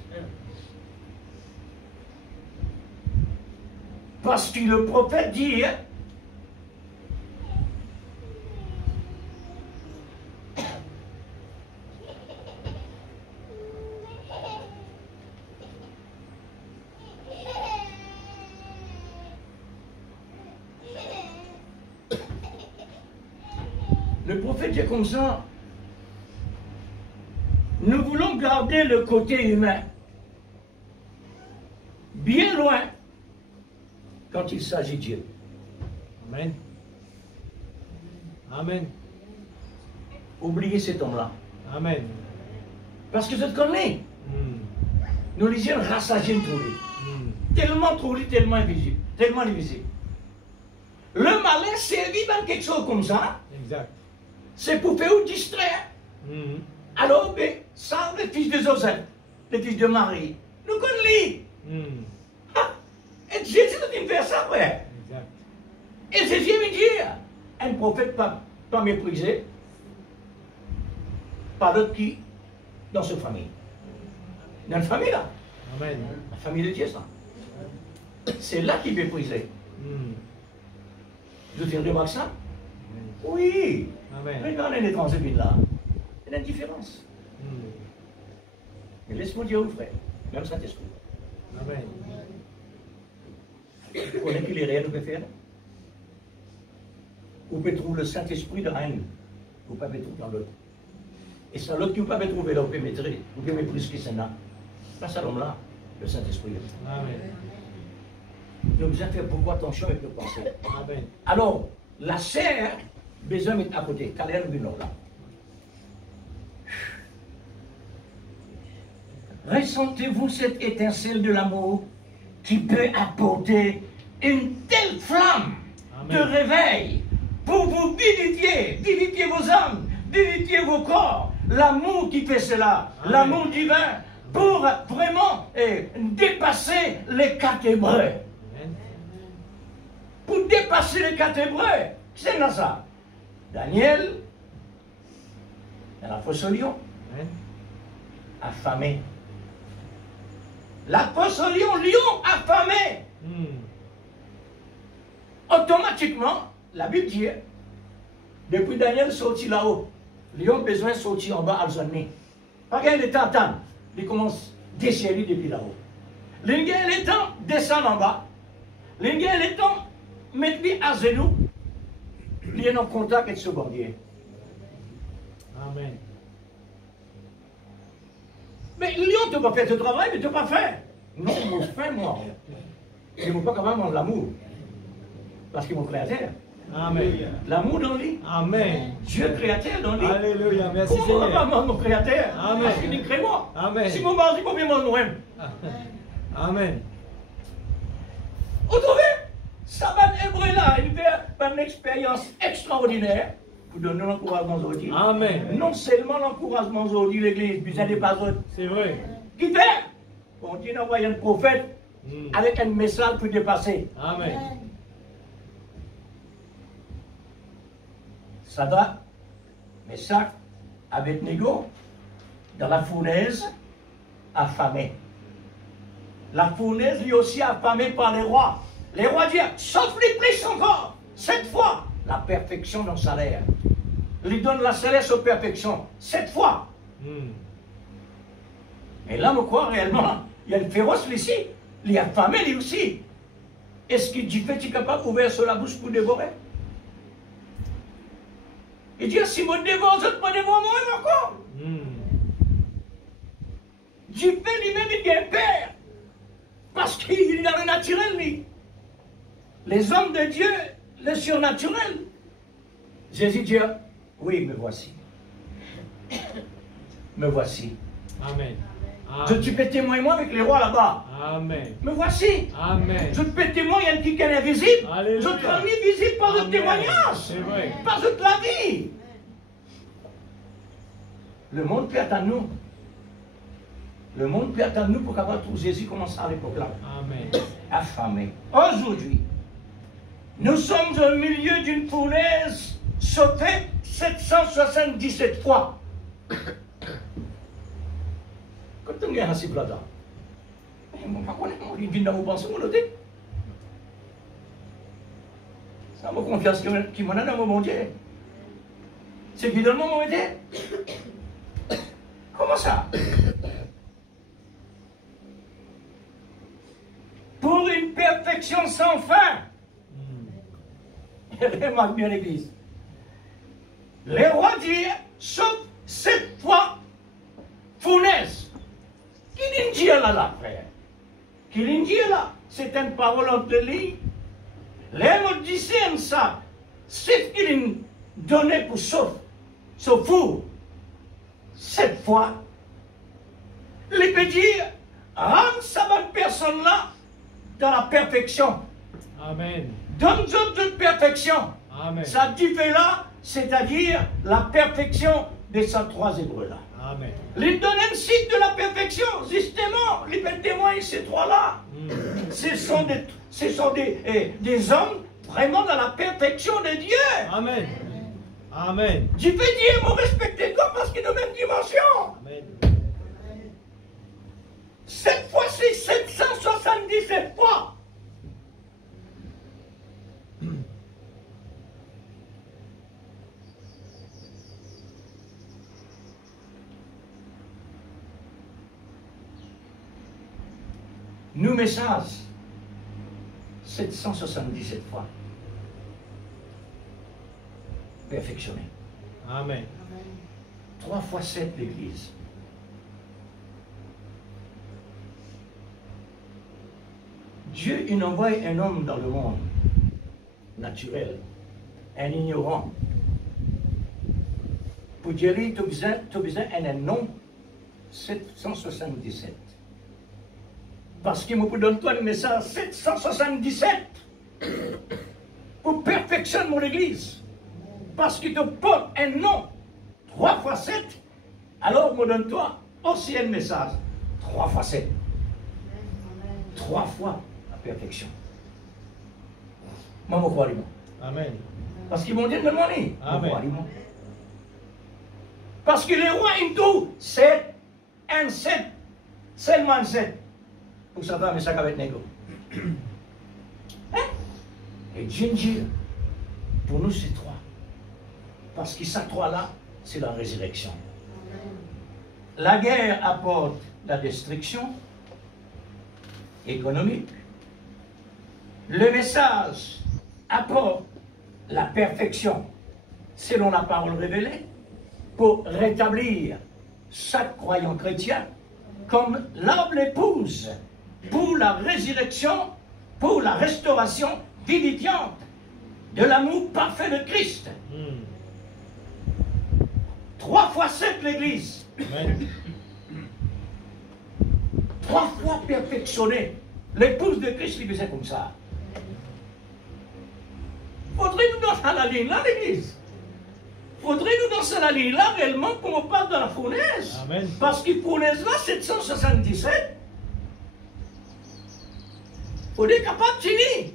Parce que le prophète dit, hein, Le prophète dit comme ça, nous voulons garder le côté humain bien loin quand il s'agit de Dieu. Amen. Amen. Oubliez cet homme-là. Amen. Parce que je te connais. Nous les jeunes rassagés trop vite. Tellement trop vite, tellement invisible. Tellement invisible. Le malin servi dans quelque chose comme ça. Exact. C'est pour faire ou distraire. Alors, mais, ça, les fils de Joseph, les fils de Marie, nous connaissons. Et Jésus nous fait ça, frère. Exact. Et Jésus me dit, un prophète pas méprisé, par l'autre qui, dans sa famille. Dans la famille là. Amen. La famille de Dieu, ça. C'est là qu'il est méprisé. Vous avez remarqué ça? Oui. Amen. Regardez les étrangers là. Il y a une différence. Mais laisse-moi dire aux frères, même Saint-Esprit. Amen. Vous connaissez qu'il est réel, vous pouvez faire? Vous pouvez trouver le Saint-Esprit dans un, vous pouvez trouver dans l'autre. Et c'est l'autre que vous pouvez trouver là, vous pouvez mettre, vous pouvez mettre plus que ça là. Pas ça l'homme là, le Saint-Esprit. Amen. Nous devons faire beaucoup attention avec nos pensées. Amen. Alors, la serre, besoin de mettre à côté, calère du nord là. Ressentez-vous cette étincelle de l'amour qui peut apporter une telle flamme de réveil pour vous vivifier vos âmes, vivifier vos corps. L'amour qui fait cela, l'amour divin, pour vraiment dépasser les quatre hébreux. Pour dépasser les quatre hébreux, c'est dans ça. Daniel, dans la fosse au lion, affamé. La fosse au lion, affamé. Automatiquement, la Bible dit, depuis Daniel sorti là-haut, lion besoin de sortir en bas à l'zonné. Pas qu'il est temps, il commence à déchirer depuis là-haut. L'ingé est temps descendre en bas. L'ingé est temps mettre lui à genoux. Il est en contact avec ce bordier. Amen. Mais lion, tu vas faire ce travail, mais tu ne vas pas faire. Non, mon frère, moi. Je ne veux pas quand même l'amour. Parce qu'il est mon créateur. Amen. L'amour dans lui. Amen. Dieu créateur dans lui. Alléluia. Merci Comment Seigneur. va mon créateur? Amen. Parce qu'il crée moi. Amen. Si mon mari, combien moi-même? Amen. Vous trouvez? Ça va être là, il fait une expérience extraordinaire pour donner l'encouragement aujourd'hui. Amen. Non seulement l'encouragement aujourd'hui, l'église, puis ça n'est pas autre. C'est vrai. Qui fait? On dit d'envoyer un prophète avec un message pour dépasser. Amen. Sadrach, Meshach, Abednego, dans la fournaise, affamé. La fournaise lui aussi affamée par les rois. Les rois disent, sauf les plus encore, cette fois, la perfection dans le salaire. Il lui donne la salaire sur perfection, cette fois. Et là, on croit réellement, il y a une féroce ici, il est affamé lui aussi. Est-ce qu'il dit, tu es capable d'ouvrir sur la bouche pour dévorer? Il dit, si je dévore, je ne peux dévorer moi encore. Dieu fait lui-même, il est père. Parce qu'il est dans le naturel, lui. Les hommes de Dieu, le surnaturel. Jésus dit, oui, me voici. Me voici. Amen. Je te fais témoin moi avec les rois là-bas. Amen. Me voici. Amen. Je te fais témoin, il y a un petit canard invisible. Alléluia. Je te rends visible par le témoignage. C'est vrai. Par toute la vie. Le monde peut attendre nous. Le monde peut attendre nous pour qu'avoir tout Jésus commence à l'époque là. Amen. Affamé. Aujourd'hui, nous sommes au milieu d'une fournaise sautée 777 fois. Quand on est assis là-dedans, il vient dans vos pensées, mon noté. Ça m'a confiance qui m'en a dans mon Dieu. C'est évidemment mon Dieu. Comment ça? Pour une perfection sans fin. Remarque bien l'église. Les rois dirent, sauf cette fois, fournaise. Qui dit là, frère? Qui dit là? C'est une parole entre les lignes. Les mots disent ça. C'est ce qu'il donnait pour sauf vous. Cette fois, il peut dire, rendre sa bonne personne-là dans la perfection. Amen. Donne-nous toute perfection. Amen. Ça dit là, c'est-à-dire la perfection de ces trois hébreux-là. Amen. Il donne un site de la perfection, justement. Il peut témoigner ces trois-là. Ce sont des hommes vraiment dans la perfection de Dieu. Amen. Amen. Tu peux dire, mon respecté comme parce qu'il est de même dimension. Amen. Cette fois, c'est 777 fois. Nous messages, 777 fois. Perfectionné. Amen. 3 fois 7 l'Église. Dieu, il envoie un homme dans le monde naturel, un ignorant. Pour dire, tu as besoin d'un nom 777. Parce qu'il me donne toi un message 777 pour perfectionner mon église. Parce qu'il te porte un nom 3 fois 7, alors me donne toi aussi un message 3 fois 7. 3 fois la perfection. Maman, quoi, Amen. parce qu'ils m'ont dit de demander. Amen. Parce que les rois hindous, c'est un 7, seulement un 7. Pour ça, mais ça va être négo. Hein? Et Dieu dit, pour nous, c'est 3. Parce que ces 3-là, c'est la résurrection. La guerre apporte la destruction économique. Le message apporte la perfection, selon la parole révélée, pour rétablir chaque croyant chrétien comme l'arbre l'épouse pour la résurrection, pour la restauration vivifiante de l'amour parfait de Christ. 3 fois 7 l'Église. Amen. 3 fois perfectionné. L'épouse de Christ lui faisait comme ça. Faudrait-nous danser à la ligne là, l'Église? Faudrait-nous danser à la ligne là réellement pour on parle de la fournaise? Amen. Parce que fournaise là, 777. Faudrait capable de tenir.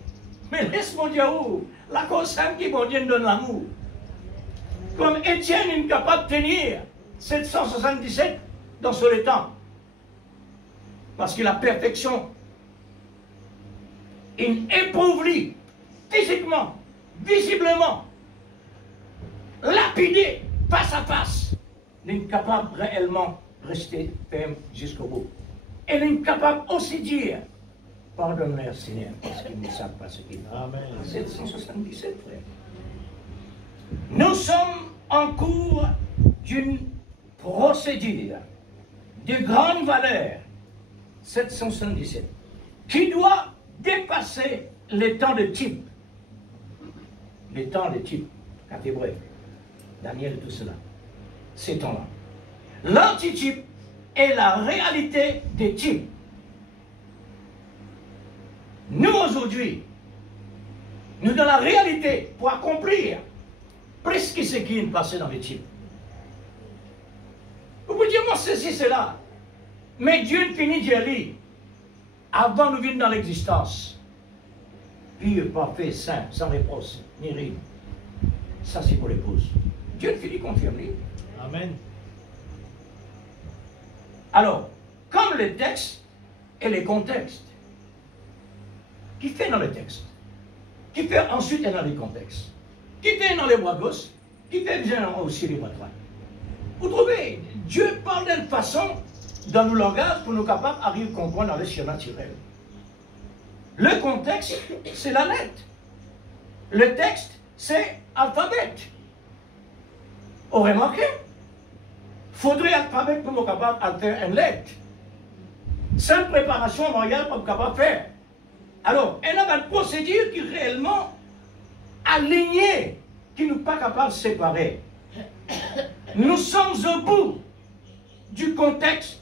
Mais laisse-moi dire où la cause qui bon Dieu donne l'amour. Comme Étienne est capable de tenir 777 dans ce temps. Parce que la perfection, il éprouve physiquement, visiblement, lapidé, face à face. Il est capable réellement de rester ferme jusqu'au bout. Et il est capable aussi de dire, pardonne-leur Seigneur, parce qu'ils ne savent pas ce qu'ils font. Amen. 777 frères. Nous sommes en cours d'une procédure de grande valeur, 777, qui doit dépasser les temps de type. Les temps de type, Cathébré, Daniel, tout cela. Ces temps-là. L'antitype est la réalité des types. Nous, aujourd'hui, nous dans la réalité pour accomplir presque ce qui est passé dans les types. Vous pouvez dire, moi, ceci, cela. Mais Dieu finit de dire, avant nous venir dans l'existence, pur, parfait, saint, sans réponse, ni rime. Ça, c'est pour l'épouse. Dieu finit de confirmer. Amen. Alors, comme le texte et les contextes, qui fait dans le texte, qui fait ensuite dans les contextes, qui fait dans les bois gauche, qui fait généralement aussi les bois droits. Vous trouvez, Dieu parle d'une façon dans nos langages pour nous capables d'arriver à comprendre dans le surnaturel. Le contexte, c'est la lettre. Le texte, c'est l'alphabet. Vous remarquez? Faudrait être capable pour nous capable de faire une lettre. Sans préparation mariage, pas capable de faire. Alors, il y a une procédure qui est réellement alignée, qui nous pas capable de séparer. Nous sommes au bout du contexte.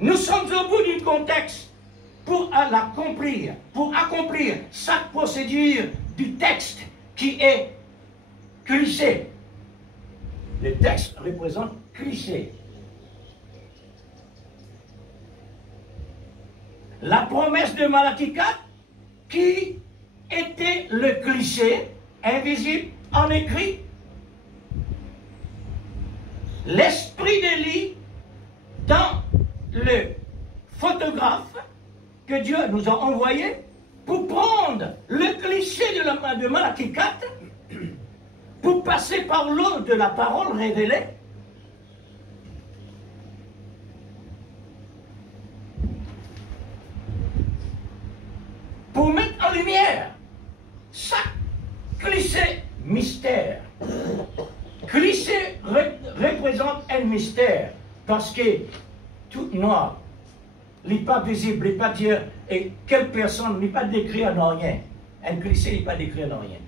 Nous sommes au bout du contexte pour l'accomplir, pour accomplir cette procédure du texte qui est cliché. Le texte représente cliché. La promesse de Malachie 4 qui était le cliché invisible en écrit. L'esprit d'Élie dans le photographe que Dieu nous a envoyé pour prendre le cliché de Malachie 4 pour passer par l'eau de la parole révélée. Pour mettre en lumière chaque cliché mystère. Cliché représente un mystère parce que tout noir, il n'est pas visible, il n'est pas dire et quelle personne n'est pas décrit en rien. Un cliché n'est pas décrit en rien.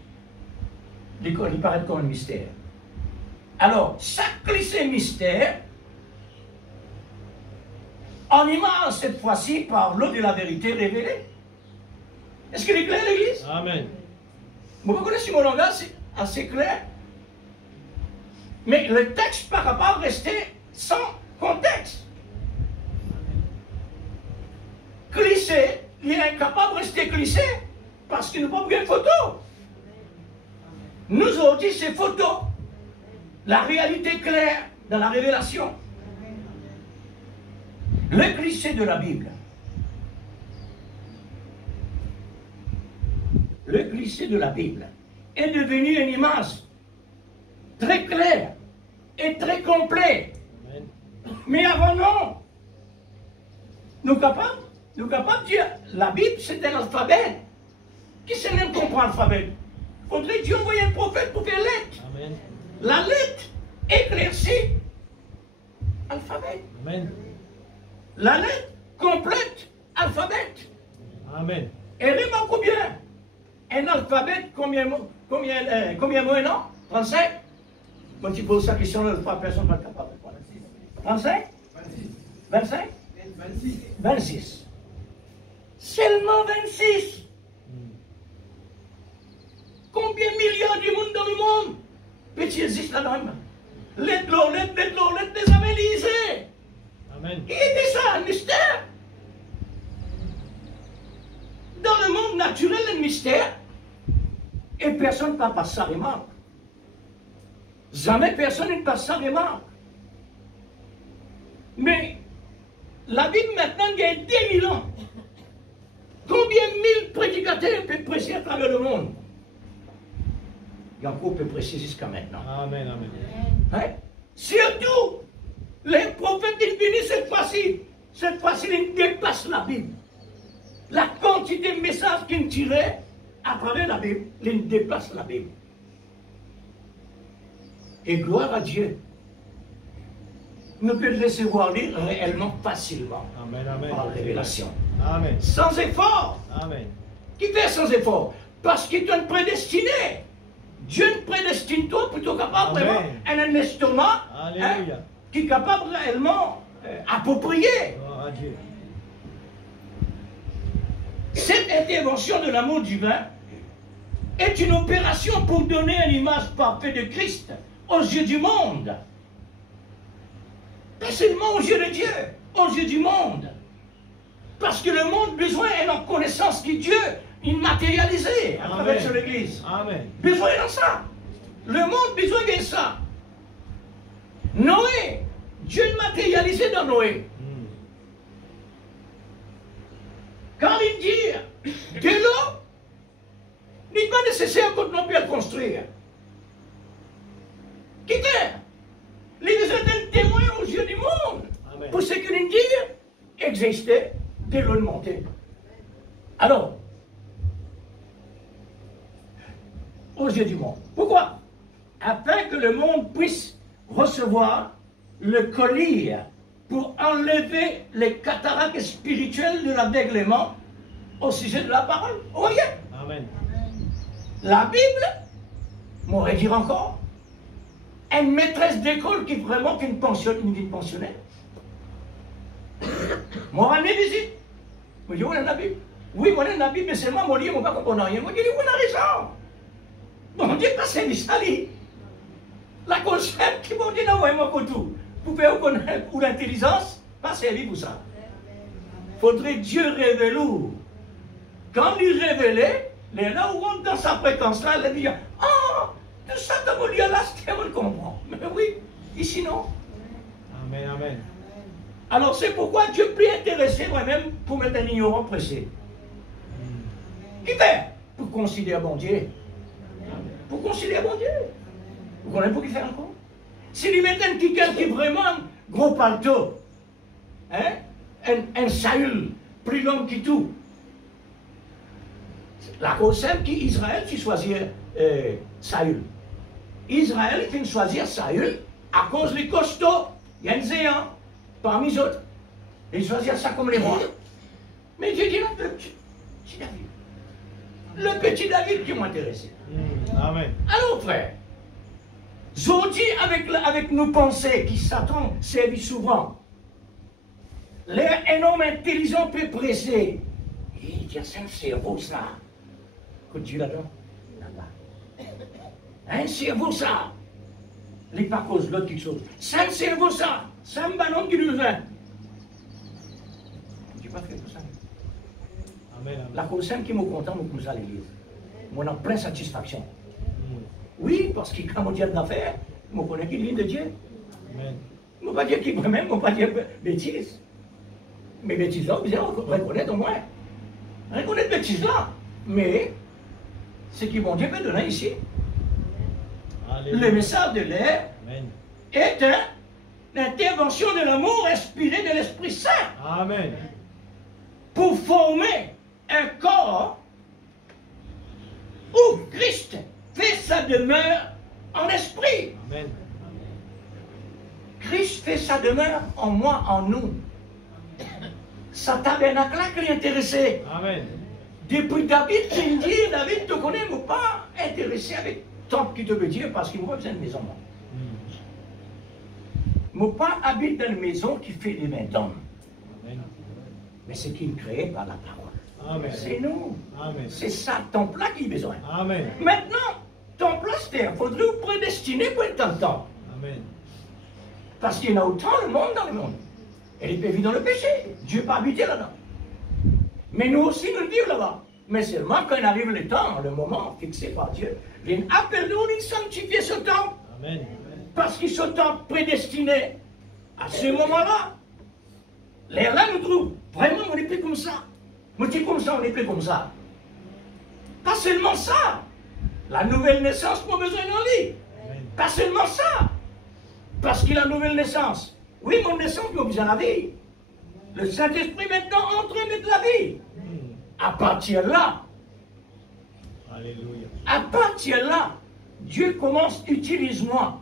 Il paraît comme un mystère. Alors, chaque cliché mystère, en image cette fois-ci par l'eau de la vérité révélée. Est-ce qu'il est clair, l'Église? Amen. Vous connaissez mon langage, c'est assez clair. Mais le texte n'est pas capable de rester sans contexte. Cliché, il est incapable de rester cliché parce qu'il n'a pas bien de photo. Nous autres, c'est photo. La réalité claire dans la révélation. Le cliché de la Bible. Le cliché de la Bible est devenu une image très claire et très complète. Mais avant non. Nous sommes capables de dire la Bible c'est un alphabet. Qui sait même comprendre l'alphabet? Faudrait Dieu envoyer un prophète pour faire lettre. Amen. La lettre éclaircie. Alphabet. Amen. La lettre complète. Alphabet. Amen. Et remarquez bien. Un alphabet, combien de mots, non? 35? Quand tu poses cette question, personne n'est pas capable de répondre. 35? 25? 26. Seulement 26. Combien de milliards de monde dans le monde? Petit existe là-dedans. L'aide des Amélisés. Amen. Qui était ça, un mystère? Dans le monde naturel, un mystère. Et personne ne passe sa remarque. Jamais personne ne passe sa remarque. Mais la Bible maintenant il y a 10 000 ans. Combien de 1000 prédicateurs peuvent prêcher à travers le monde? Il y a encore peut prêcher jusqu'à maintenant. Amen. Amen. Hein? Surtout, les prophètes ils viennent cette fois-ci. Cette fois-ci, ils dépassent la Bible. La quantité de messages qu'ils tiraient à travers la Bible, ils dépassent la Bible. Et gloire à Dieu. Nous pouvons le recevoir lire réellement facilement. Amen. Amen. Par la révélation. Amen. Sans effort. Amen. Qui fait sans effort? Parce qu'il est prédestiné. Dieu nous prédestine toi plutôt capable vraiment un instrument qui est capable réellement approprié. Gloire à Dieu. Cette intervention de l'amour divin est une opération pour donner une image parfaite de Christ aux yeux du monde. Pas seulement aux yeux de Dieu, aux yeux du monde. Parce que le monde a besoin d'une connaissance de Dieu immatérialisée à travers l'Église. Amen. Besoin de ça. Le monde a besoin de ça. Noé, Dieu matérialisé dans Noé. Quand il dit de l'eau, il n'est pas nécessaire qu'on puisse le construire. Quitter. Il est un témoin aux yeux du monde. Amen. Pour ce qu'il dit, existait de l'eau de montée. Alors, aux yeux du monde. Pourquoi? afin que le monde puisse recevoir le collier pour enlever les cataractes spirituelles de l'aveuglement au sujet de la parole. Vous voyez? Amen. La Bible, m'aurait dire encore, une maîtresse d'école qui vraiment une pensionnaire. Moi, on est visite. Moi, je dis, on a la Bible. Oui, on a la Bible, mais seulement, mon livre, on ne va pas comprendre rien. Moi, je dis, on a raison. Bon, Dieu, pas service à lui. La concept qui m'ont dit, non, ouais, moi, tout. Pour faire connaître pour l'intelligence, pas servi pour ça. Faudrait Dieu révéler. Quand il révélait, les là où on rentre dans sa fréquence-là, il dit, ah, tout ça, comme on dit là, c'est on le comprend. Mais oui, ici non. Amen, amen. Alors c'est pourquoi Dieu est plus intéressé moi-même pour mettre un ignorant pressé. Qui fait? Pour considérer bon Dieu. Pour considérer bon Dieu. Vous connaissez pour qui faire encore? Si lui mettait quelqu'un qui est vraiment gros paletot, hein? Un Saül, plus long que tout. La cause simple qui Israël qui choisit Saül. Israël qui choisit Saül à cause des costauds. Il y a un géant parmi les autres. Ils choisissent ça comme les rois. Mais Dieu dit le petit David. Le petit David qui m'intéressait. Amen. Alors frère, aujourd'hui avec nos pensées qui Satan servit souvent, un homme intelligent peut presser. Il dit c'est un cerveau ça. Écoute Dieu là-dedans. Un cerveau ça. Les pas cause l'autre quelque chose. C'est un cerveau ça. C'est un ballon qui nous vient. Je n'ai pas fait pour ça. Amen, amen. La cause simple qui me content, nous à l'église. Moi, en pleine satisfaction. Oui, parce que quand on dit d'affaires, je connais qu'il vient de Dieu. Amen. Je ne veux pas dire qu'il même, je ne veux pas dire bêtises. Mais bêtises là, vous allez reconnaître au moins. Reconnaître bêtises là. Mais, ce qui bon Dieu peut donner ici. Alléluia. Le message de l'air est l'intervention de l'amour inspiré de l'Esprit Saint. Amen. Pour former un corps où Christ fait sa demeure en esprit. Amen. Christ fait sa demeure en moi, en nous. Sa tabernacle qui est intéressé. Amen. Depuis David, tu me dis, David te connaît, mais pas intéressé avec tant qui te veut dire parce qu'il me voit besoin de maison. Moi, pas habite dans une maison qui fait des mains d'homme. Mais c'est qui est créé par la parole. C'est nous. C'est ça, ton plat qui a besoin. Amen. Maintenant, ton plat, il faudrait vous prédestiner pour être dans le temps. Amen. Parce qu'il y en a autant le monde dans le monde. Et il peut vivre dans le péché. Dieu pas habiter là-dedans. Mais nous aussi, nous le vivons là-bas. Mais seulement quand il arrive le temps, le moment fixé par Dieu, il appelle nous, il sanctifie ce temps. Amen. Parce qu'ils sont prédestinés à ce moment-là. Les là nous trouvent. Vraiment, on n'est plus comme ça. On dit comme ça, on n'est plus comme ça. Pas seulement ça. La nouvelle naissance, pas besoin d'en vie. Pas seulement ça. Parce qu'il a la nouvelle naissance. Oui, mon naissance, il a besoin de la vie. Le Saint-Esprit maintenant entre et met de la vie. À partir de là, Alléluia. à partir de là, Dieu commence, utilise-moi.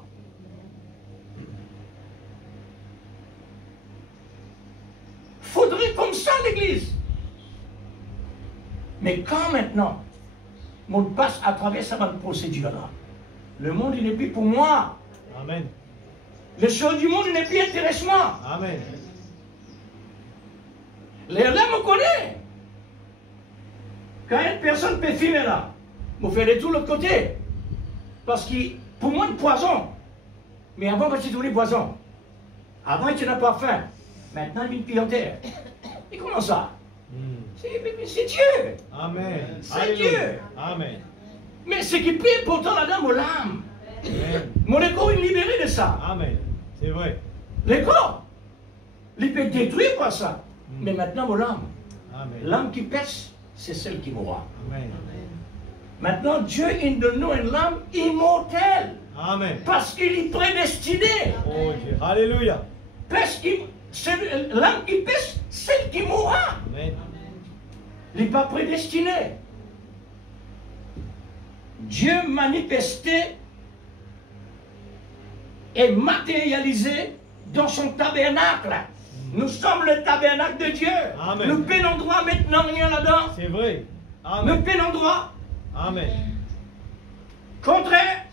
Faudrait comme ça l'église. Mais quand maintenant, on passe à travers cette procédure-là, le monde il n'est plus pour moi. Amen. Les choses du monde il n'est plus intéressant moi. Amen. Les là me connaissent. Quand une personne peut filmer là, je fais de tout l'autre côté. Parce que pour moi, c'est poison. Mais avant, quand tu tournes poison, avant, tu n'as pas faim. Maintenant, il y a une clientèle. Et comment ça? C'est Dieu. Amen. C'est Dieu. Amen. Mais ce qui pire pourtant là-dedans, mon âme. Amen. Mon écho est libéré de ça. Amen. C'est vrai. L'écho, il peut détruire par ça. Mais maintenant, mon âme. Amen. L'âme qui pèse, c'est celle qui mourra. Amen. Maintenant, Dieu il donne nous une âme immortelle. Amen. Parce qu'il est prédestiné. Oh Dieu. Alléluia. Parce que l'âme qui pèse, celle qui mourra. Amen. Il n'est pas prédestiné. Dieu manifestait est matérialisé dans son tabernacle. Nous sommes le tabernacle de Dieu. Amen. Nous paie l'endroit maintenant, rien là-dedans. C'est vrai. Amen. Nous paie l'endroit. Amen. Contraire,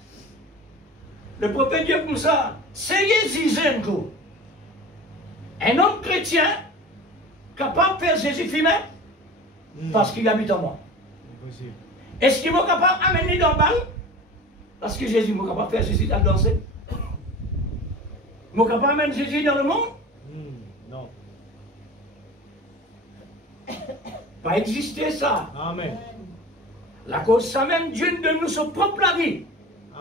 le prophète dit comme ça, c'est Zizenko. Un homme chrétien capable de faire Jésus filmer parce qu'il habite en moi. Impossible. Est-ce qu'il est capable d'amener dans le bal parce que Jésus est capable de faire Jésus à danser? Il est capable d'amener Jésus dans le monde? Non. Pas exister ça. Amen. La cause, ça même, Dieu nous donne son propre vie.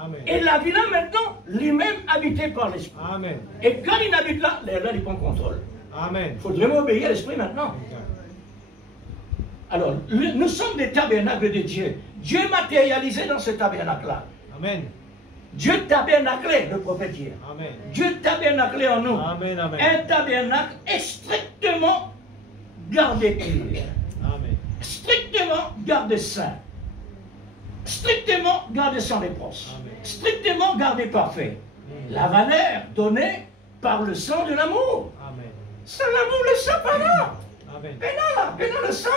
Amen. Et la vie là maintenant, lui-même habité par l'Esprit. Amen. Et quand il habite là, il prend contrôle. Amen. Il faut vraiment obéir à l'Esprit maintenant. Exact. Alors, nous sommes des tabernacles de Dieu. Dieu est matérialisé dans ce tabernacle-là. Amen. Dieu tabernaclé, le prophète dit. Amen. Dieu tabernaclé en nous. Amen. Amen. Un tabernacle est strictement gardé pur. Amen. Strictement gardé saint. Strictement gardé sans reproche. Amen. Strictement gardé parfait. La valeur donnée par le sang de l'amour. Amen. C'est l'amour, le sang, pas là. Amen. Pénal, le sang.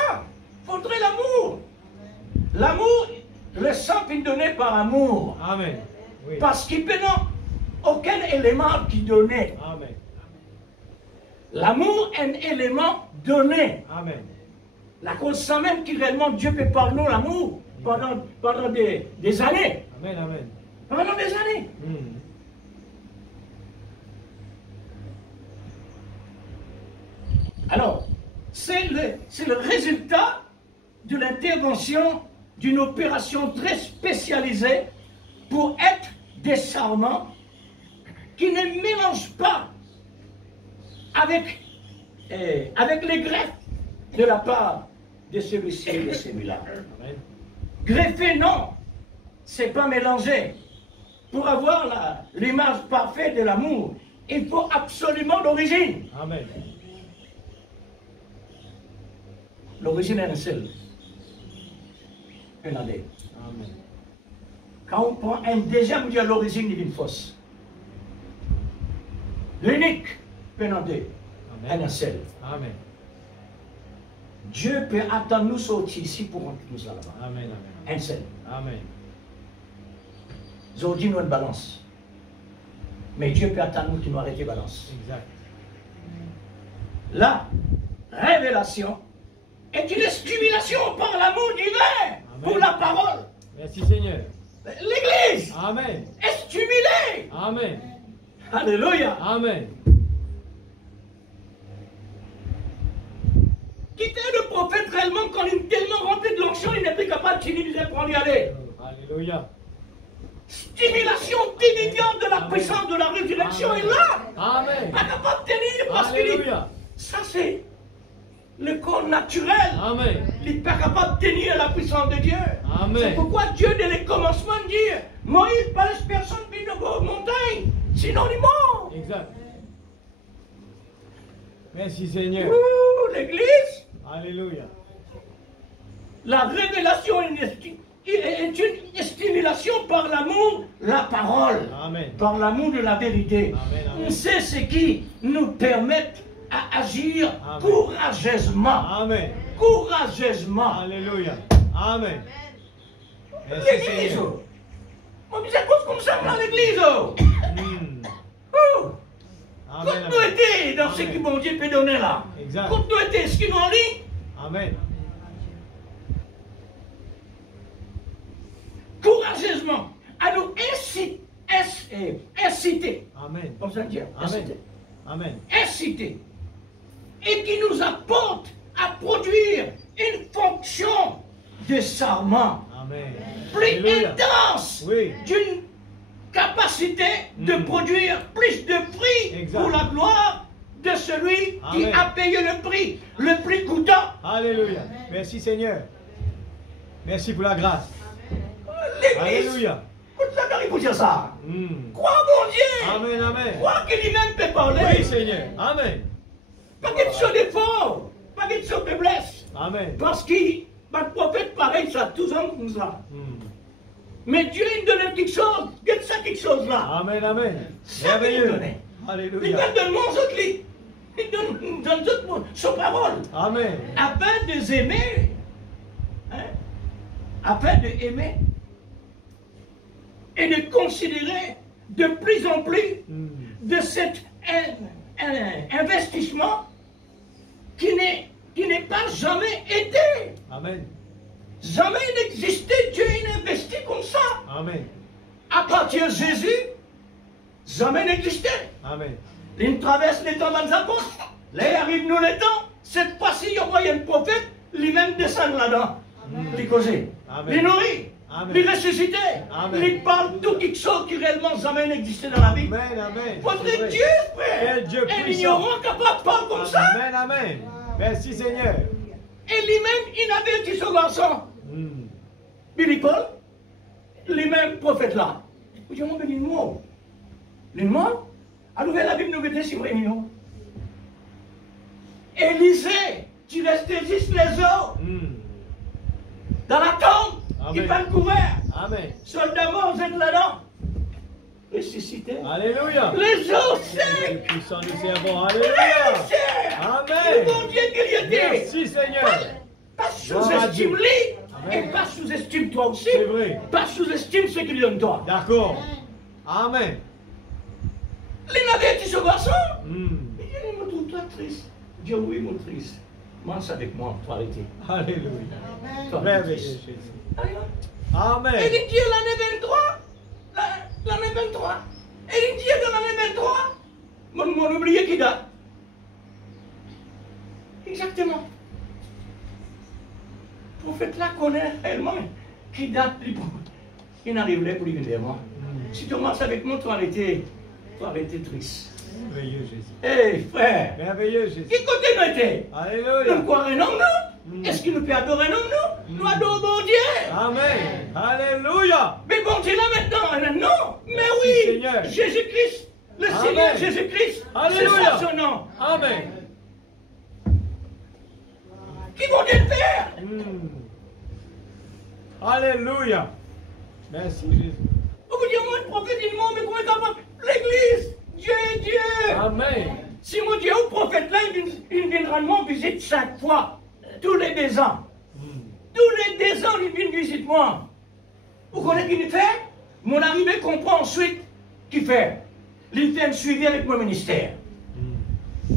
Faudrait l'amour. L'amour, le sang est donné par amour. Amen. Oui. Parce qu'il n'y a aucun élément qui donnait. Amen. L'amour est un élément donné. Amen. La cause sans même qui réellement Dieu peut par nous l'amour pendant des années. Amen. Amen. Pendant des années. Alors, c'est le résultat de l'intervention d'une opération très spécialisée pour être des sarments qui ne mélangent pas avec les greffes de la part de celui-ci et de celui-là. Greffer, non, c'est pas mélanger. Pour avoir l'image parfaite de l'amour, il faut absolument l'origine. Amen. L'origine est une seule. Amen. Quand on prend un deuxième, on dit à l'origine d'une fosse. L'unique, penandé, un seul. Amen. Dieu peut attendre nous sortir ici pour rentrer nous là-bas. Amen. Un seul. Amen. Aujourd'hui, nous avons une balance. Mais Dieu peut attendre nous qui nous arrêter la balance. Exact. La révélation est une stimulation par l'amour divin pour la parole. Merci Seigneur. L'Église Amen. est stimulée. Amen. Alléluia. Amen. Qui était le prophète réellement quand il est tellement rempli de l'onction, il n'est plus capable de finir pour y aller. Alléluia. Stimulation immédiate de la puissance de la résurrection est là. Amen. Pas capable de tenir parce qu'il dit, ça c'est le corps naturel. Amen. Il n'est pas capable de tenir la puissance de Dieu. Amen. C'est pourquoi Dieu, dès les commencements, dit Moïse, pas laisse personne venir de vos montagnes, sinon il mort. Exact. Merci Seigneur. Ouh, l'Église. Alléluia. La révélation est une stimulation par l'amour, la parole. Amen. Par l'amour de la vérité. Amen. C'est ce qui nous permet à agir courageusement. Amen. Courageusement. Alléluia. Amen. L'église. On dit cause comme ça dans l'église. Quand nous étions dans ce que bon Dieu peut donner là. Exact. Quand nous étions ce qui nous en lit. Amen. Courageusement. À nous inciter. Amen. Comme ça dire. Inciter. Amen. Inciter. Et qui nous apporte à produire une fonction de sarment. Amen. Plus Alléluia. intense. Oui. D'une capacité de produire plus de fruits pour la gloire de celui qui a payé le prix coûtant. Alléluia. Merci Seigneur. Merci pour la grâce. L'Église. Alléluia. Il faut dire ça. Crois mon Dieu. Amen, amen. Crois qu'il lui-même peut parler. Oui Seigneur. Amen. Pas qu'il soit défaut. Pas qu'il soit faiblesse. Amen. Parce qu'il, le prophète pareil, ça, tous hommes comme ça. Mais Dieu, il donne quelque chose. Regarde ça, quelque chose là. Amen, amen. Ça, il donne. Il Alléluia. donne mon autre lit. Il donne toute son parole. Amen. Afin de aimer. Hein? Afin de aimer. Et de considérer de plus en plus de cet investissement qui n'est pas jamais été. Amen. Jamais n'existait, Dieu il investit comme ça. Amen. À partir de Jésus, jamais n'existait. Amen. Il traverse les temps dans apôtres. Là, il arrive nous les temps. Cette fois-ci, il y a un prophète, lui-même descend là-dedans. Il cause. Il nourrit. Il ressuscite. Il parle de quelque chose qui réellement jamais n'existait dans la vie. Amen, amen. Votre Dieu, frère. Quel Dieu Un puissant. ignorant capable de parler comme ça. Amen, amen. Merci Seigneur. Et lui-même, il avertit son garçon. Billy Paul, lui-même prophète là. Vous dites, mon béni, mort. Il mort. Alors, la Bible nous dit, c'est vrai, non. Élisée, tu restais juste les eaux. Dans la tombe, il va le couvert. Amen. Soldats morts, vous êtes là-dedans. Ressuscité. Alléluia. Les eaux secs. Le puissant nous servons. Alléluia. Amen. Mon Dieu, qu'il y ait. Merci Seigneur. Pas sous-estime-les. Et pas sous-estime toi aussi. C'est vrai. Pas sous-estime ce qu'il donne toi. D'accord. Amen. Il avait dit ce garçon. Il dit, il me trouve toi triste. Dieu, oui, mon triste. Mange avec moi, toi, arrêtez. Alléluia. Merveilleux Jésus. Amen. Et il dit l'année 23. L'année 23. Et il dit dans l'année 23. Mon oublié qui date. Exactement. Le prophète là connaît réellement qui date. Il n'arrive pas pour lui dire moi. Si tu commences avec moi, tu vas arrêter triste. Merveilleux Jésus. Hé frère. Merveilleux Jésus. Qui côté nous était? Alléluia. Nous croyons en nous? Est-ce qu'il nous peut adorer nous? Nous adorons bon Dieu. Amen. Alléluia. Mais bon Dieu là maintenant, non. Mais Merci, oui, Seigneur. Jésus-Christ, le Amen. Seigneur Jésus-Christ, Alléluia. c'est ça son nom. Amen. Qui vont Dieu le faire? Alléluia. Merci Jésus. Vous dites, moi, le prophète, il ment, mais comment est capable? L'église, Dieu est Dieu. Amen. Si mon Dieu, le prophète là, il vient rendre visite 5 fois, tous les 2 ans. Tous les 2 ans, il vient visiter moi. Vous connaissez qui il fait? Mon arrivée comprend ensuite qui fait. Il fait un suivi avec mon ministère.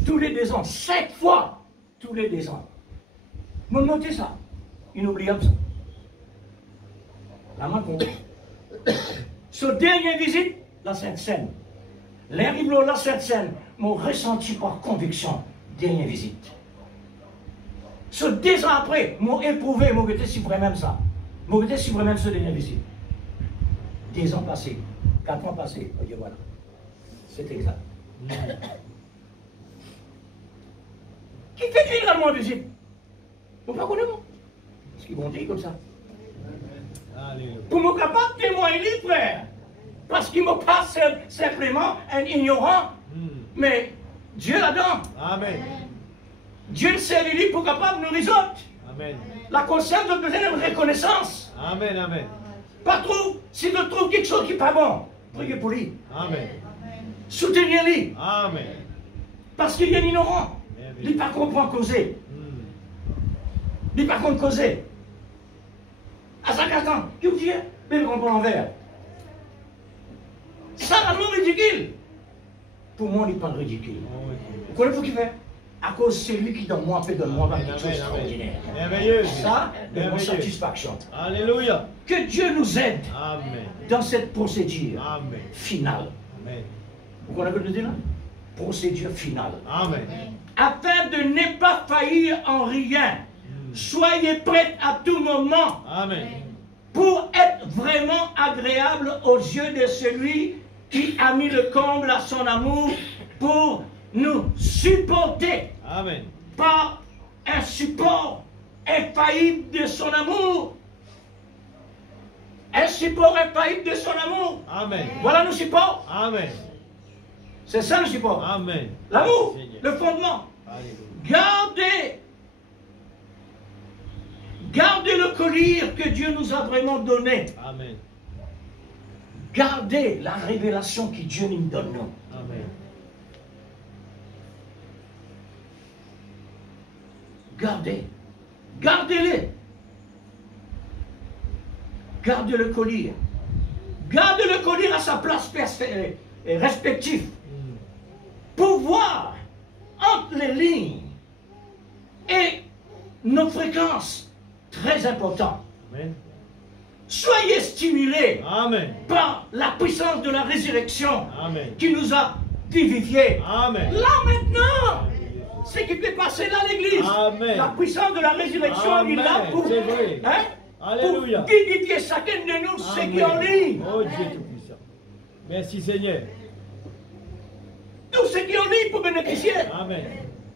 Tous les 2 ans, 5 fois, tous les 2 ans. Vous notez ça, inoubliable ça. La main compte. Sur dernière visite, la Sainte Seine. L'arrivée de la Sainte Seine, m'ont ressenti par conviction, dernière visite. Sur 2 ans après, m'ont éprouvé, m'ont été si vrai même ça. M'ont été si vrai même ce dernière visite. 10 ans passés, 4 ans passés, on dit voilà. C'est exact. Qui fait généralement visite? Vous ne connaissez pas? Parce qu'ils vont dire comme ça. Alléluia. Pour me capable de témoigner, frère. Parce qu'il ne me passe simplement un ignorant. Mais Dieu là-dedans. Amen. Dieu le sait, lui, pour capable de nous résoudre. Amen. La conscience de besoin de reconnaissance. Amen. Amen. Pas trop. Si tu trouves quelque chose qui n'est pas bon, priez pour lui. Amen. Soutenez-lui. Amen. Parce qu'il y a un ignorant. Il n'est pas comprendre causer. Il n'est pas comprendre causer. À 50 ans, qui vous dit? Mais il comprend l'envers. Ça, la non ridicule. Pour moi, il n'est pas ridicule. Vous connaissez ce qu'il fait? À cause de celui qui donne moi, peut donner moi quelque chose d'extraordinaire. Merveilleux. Ça, de mon satisfaction. Alléluia. Que Dieu nous aide Amen. dans cette procédure Amen. finale. Amen. Vous connaissez ce que je dis là? Procédure finale. Amen. Afin de ne pas faillir en rien, soyez prêts à tout moment. Amen. Pour être vraiment agréable aux yeux de celui qui a mis le comble à son amour pour nous supporter. Amen. Par un support infaillible de son amour. Un support infaillible de son amour. Amen. Voilà nos supports. Amen. C'est ça le support. Amen. L'amour, Seigneur. le fondement. Alléluia. Gardez le collier que Dieu nous a vraiment donné. Amen. Gardez la révélation que Dieu nous donne. Nous. Amen. Gardez. Gardez-les. Gardez le collier. Gardez le collier à sa place respective. Pour voir entre les lignes et nos fréquences très importantes. Amen. Soyez stimulés Amen. par la puissance de la résurrection Amen. qui nous a vivifiés. Amen. Là maintenant, ce qui peut passer là à l'église, Amen. la puissance de la résurrection il est là pour, C'est vrai. hein, Alléluia. pour vivifier chacun de nous, ceux qui ont ligne. Oh Dieu Tout-Puissant. Merci Seigneur. Tous ceux qui ont ligne pour bénéficier. Amen.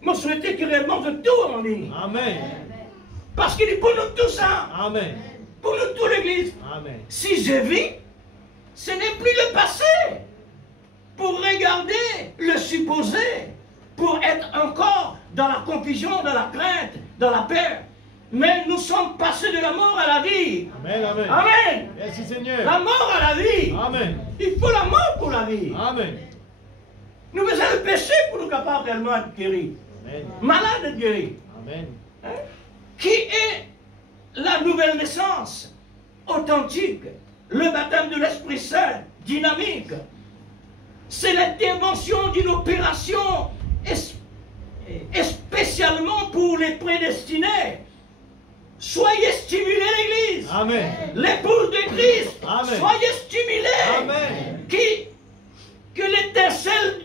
Moi, je souhaitais que réellement de tout en ligne. Amen. Parce qu'il est pour nous tous ça. Amen. Pour nous tous l'église. Amen. Si je vis, ce n'est plus le passé. Pour regarder le supposé. Pour être encore dans la confusion, dans la crainte, dans la peur. Mais nous sommes passés de la mort à la vie. Amen. Amen. Amen. Merci Seigneur. La mort à la vie. Amen. Il faut la mort pour la vie. Amen. Nous faisons le péché pour nous capables réellement d'être guéris. Amen. Malade d'être guéris. Amen. Hein? Qui est la nouvelle naissance authentique, le baptême de l'Esprit Saint, dynamique. C'est l'intervention d'une opération spécialement pour les prédestinés. Soyez stimulés l'Église. Amen. L'épouse de Christ. Amen. Soyez stimulés. Amen. Que l'étincelle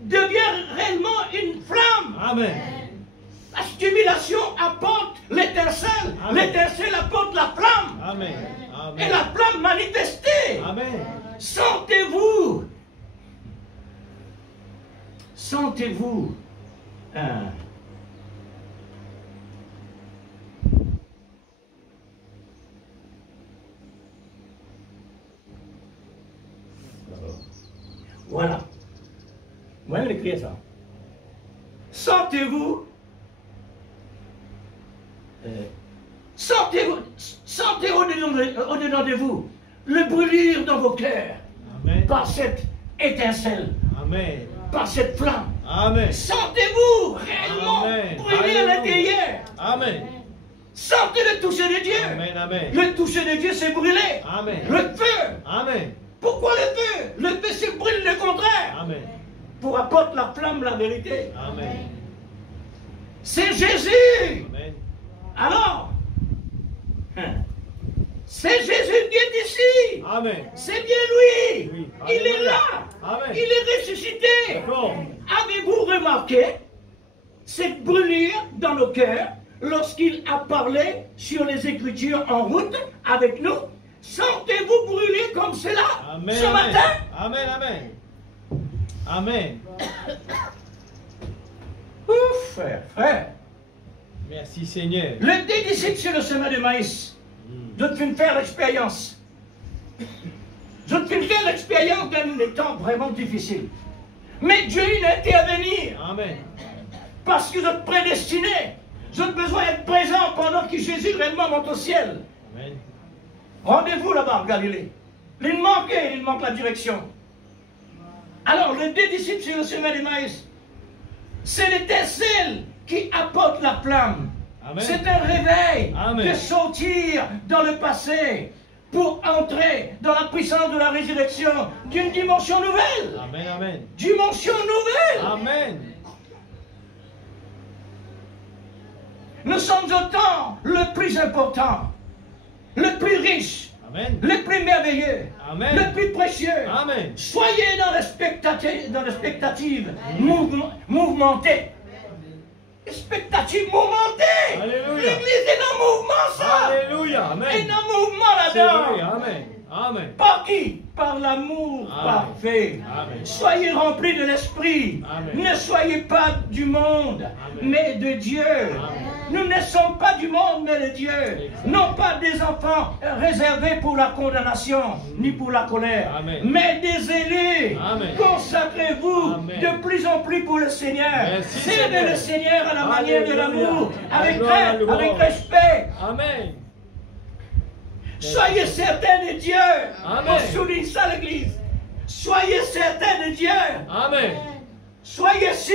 devient réellement une flamme. Amen. La stimulation apporte l'étincelle. Amen. L'étincelle apporte la flamme. Amen. Et Amen. la flamme manifestée. Amen. Sentez-vous. Sentez-vous. Voilà. Vous voyez l'écrire ça. Sentez-vous. Sentez au-dedans de vous le brûlir dans vos cœurs. Amen. Par cette étincelle. Amen. Par cette flamme. Amen. Sentez-vous réellement Amen. brûler à l'intérieur. Amen. Sentez le toucher de Dieu. Amen. Amen. Le toucher de Dieu, c'est brûler. Amen. Le feu. Amen. Pourquoi le feu? Le feu, c'est brûler le contraire. Amen. Pour apporter la flamme, la vérité. Amen. C'est Jésus. Amen. Alors, c'est Jésus qui est ici. Amen. C'est bien lui. Oui. Il est Alléluia. là. Amen. Il est ressuscité. D'accord. Avez-vous remarqué cette brûlure dans nos cœurs lorsqu'il a parlé sur les Écritures en route avec nous? Sentez-vous brûler comme cela Amen. ce Amen. matin? Amen. Amen. Amen. Ouf, frère. Merci Seigneur. Le deux disciples sur le chemin de maïs, je te fais faire l'expérience. Je te fais faire l'expérience d'un temps vraiment difficile. Mais Dieu il a intervenir. Amen. Parce que vous êtes prédestinés. Vous avez besoin d'être présent pendant que Jésus réellement monte au ciel. Amen. Rendez-vous là-bas en Galilée. Il manque la direction. Alors, les deux disciples sur le chemin de maïs, c'est l'étincelle qui apporte la flamme. Amen. C'est un réveil Amen. de sortir dans le passé pour entrer dans la puissance de la résurrection d'une dimension nouvelle. Amen. Amen. Dimension nouvelle. Amen. Nous sommes au temps le plus important, le plus riche, Amen. le plus merveilleux, Amen. le plus précieux. Amen. Soyez dans l'expectative mouvementée. Expectative mouvementée. Alléluia. L'église est en mouvement, ça. Alléluia. Elle Amen. est en mouvement C'est vrai. là-dedans. Amen. Amen. Par qui? Par l'amour Amen. parfait. Amen. Soyez remplis de l'esprit. Amen. Ne soyez pas du monde, mais de Dieu. Nous ne sommes pas du monde, mais de Dieu. Non pas des enfants réservés pour la condamnation, ni pour la colère, Amen. mais des élus. Amen. Consacrez-vous Amen. de plus en plus pour le Seigneur. Merci, Servez Seigneur. le Seigneur à la manière de Alléluia. l'amour, avec Gloire à crainte, louange. avec respect. Amen. Soyez certains de Dieu. Amen. On souligne ça à l'église. Soyez certains de Dieu. Amen. Soyez sûrs.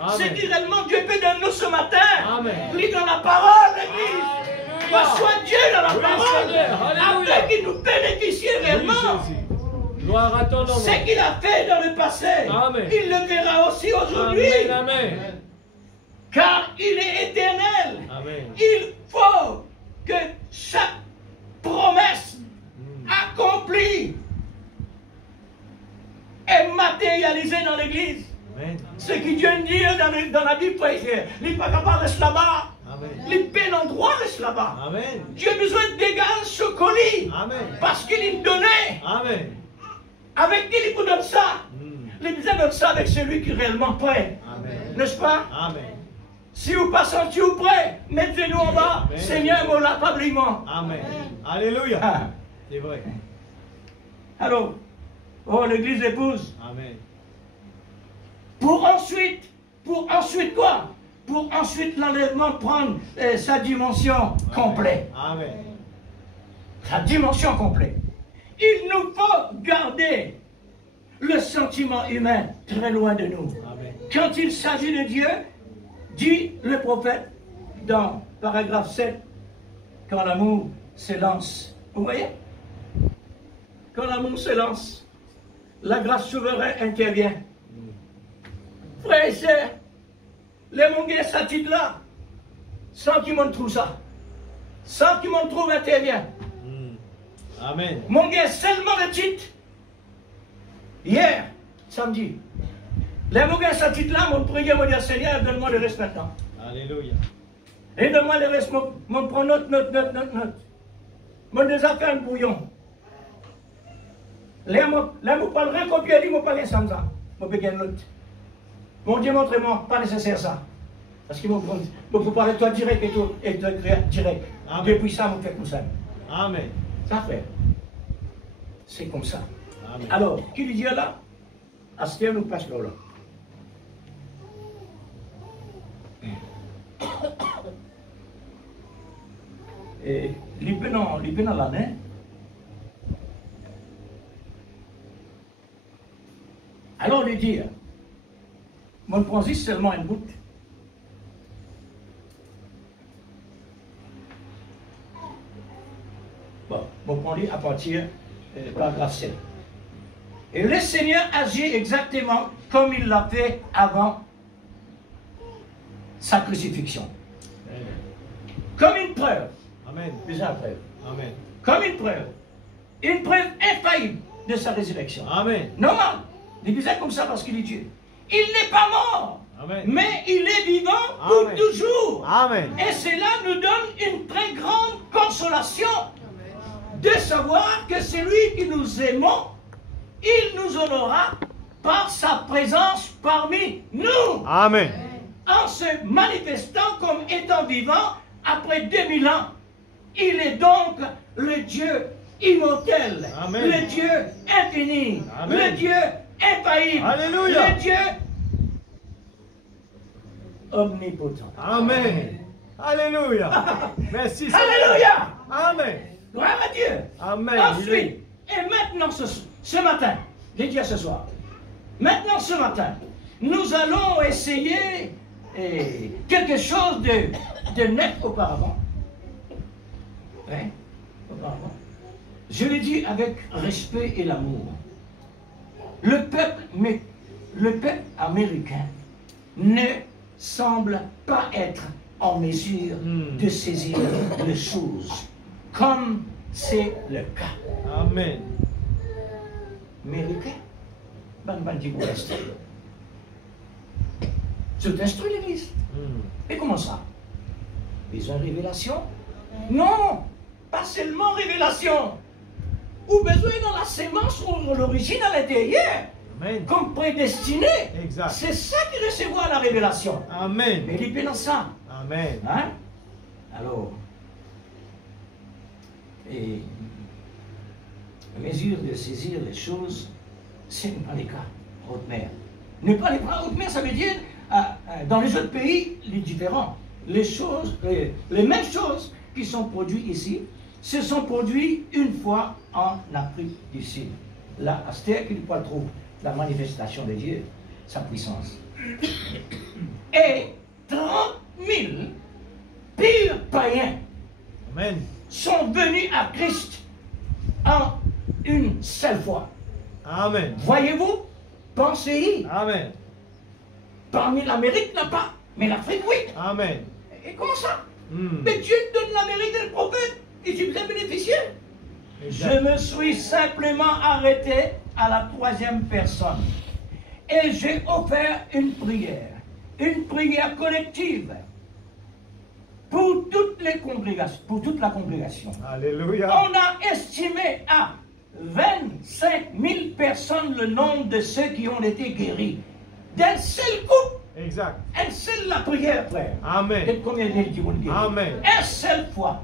Amen. C'est que réellement Dieu peut donner nous ce matin. Amen. Lis dans la parole, l'église. Alléluia. Reçois Dieu dans la Oui, parole. Seigneur. Alléluia. Afin qu'il nous bénéficie Oui, réellement. Jésus. Gloire à ton nom. Ce qu'il a fait dans le passé, Amen. il le verra aussi aujourd'hui. Amen. Amen. Car il est éternel. Amen. Il faut que chaque promesse accomplie est matérialisée dans l'église. Amen. Ce que Dieu dit dans la Bible, il n'est pas capable de rester là-bas. Amen. Il peine en droit reste là-bas. Amen. Dieu a besoin de dégager ce colis. Amen. Parce qu'il donnait. Amen. Avec qui il vous donne ça? Il vous donne ça avec celui qui est réellement prêt. Amen. N'est-ce pas? Amen. Si vous pas senti ou prêt, mettez-nous en bas. Amen. Seigneur, mon lapablement. Amen. Alléluia. Ah. C'est vrai. Alors, oh, l'église épouse. Amen. Pour ensuite quoi? Pour ensuite l'enlèvement prendre sa dimension complète. Amen. Sa dimension complète. Il nous faut garder le sentiment humain très loin de nous. Amen. Quand il s'agit de Dieu, dit le prophète dans paragraphe 7, quand l'amour s'élance. Vous voyez? Quand l'amour s'élance, la grâce souveraine intervient. Frères et sœurs, les monguets s'attitrent là, sans qu'ils m'en trouvent ça. Sans qu'ils m'en trouvent intervient. Amen. Mon gars, seulement le titre. Hier, samedi, les mon gars, ce titre-là, mon prière, mon dire Seigneur, donne-moi le reste maintenant. Alléluia. Et donne-moi le reste, mon prend note. Mon déjà fait un bouillon. Là, je parle rien copier, je parle rien sans ça. Je peux gagner note. Mon Dieu, montre-moi, pas nécessaire ça. Parce qu'il faut parler de toi direct et tout, et de direct. Amen. Depuis ça, on fait comme ça. Amen. Ça fait. C'est comme ça. Amen. Alors, qui dit Dieu là? Astère nous passe là. Et l'épée dans la main. Alors, lui dire, mon prends seulement une goutte. Bon, mon prends à partir de paragraphe 7. Et le Seigneur agit exactement comme il l'a fait avant sa crucifixion. Comme une preuve. Amen. Déjà une preuve. Amen. Comme une preuve. Une preuve infaillible de sa résurrection. Amen. Normal. Il disait comme ça parce qu'il est Dieu. Il n'est pas mort. Amen. Mais il est vivant pour Amen. toujours. Amen. Et cela nous donne une très grande consolation de savoir que celui qui nous aimons, il nous honorera par sa présence parmi nous. Amen. En se manifestant comme étant vivant après 2000 ans. Il est donc le Dieu immortel, Amen. le Dieu infini, Amen. le Dieu infaillible, Alléluia. le Dieu omnipotent. Amen. Alléluia. Merci Seigneur. Alléluia! Amen. Gloire à Dieu. Amen. Ensuite, et maintenant ce matin, j'ai dit ce soir, maintenant ce matin, nous allons essayer quelque chose de net auparavant. Hein? Auparavant. Je l'ai dit avec respect et l'amour. Le peuple américain ne semble pas être en mesure de saisir les choses comme c'est le cas. Amen. Américain, c'est instruit l'église. Et comment ça? Ils ont révélation? Non, pas seulement révélation. Ou besoin dans la sémence ou l'origine à l'intérieur, Amen. comme prédestiné. Exact. C'est ça qui recevra la révélation. Amen. Mais il est dans ça. Amen. Hein? Alors, et la mesure de saisir les choses, c'est ne pas les cas, haute mer. Ne pas les prendre haute mer, ça veut dire, dans les autres pays, les différents. Les choses, les mêmes choses qui sont produites ici, se sont produits une fois en Afrique du Sud. Là, c'est qu'il peut trouver la manifestation de Dieu, sa puissance. Et 30 000 purs païens Amen. sont venus à Christ en une seule fois. Amen. Voyez-vous, pensez-y. Amen. Parmi l'Amérique, n'a pas, mais l'Afrique, oui. Amen. Et comment ça? Hmm. Mais Dieu donne l'Amérique et le prophète, et tu peux bénéficier. Exact. Je me suis simplement arrêté à la troisième personne. Et j'ai offert une prière collective pour toutes les congrégations, pour toute la congrégation. Alléluia. On a estimé à 25 000 personnes le nombre de ceux qui ont été guéris. D'un seul coup. Exact. Un seul la prière, frère. Amen. Et combien d'êtres qui vont guérir? Amen. Une seule fois.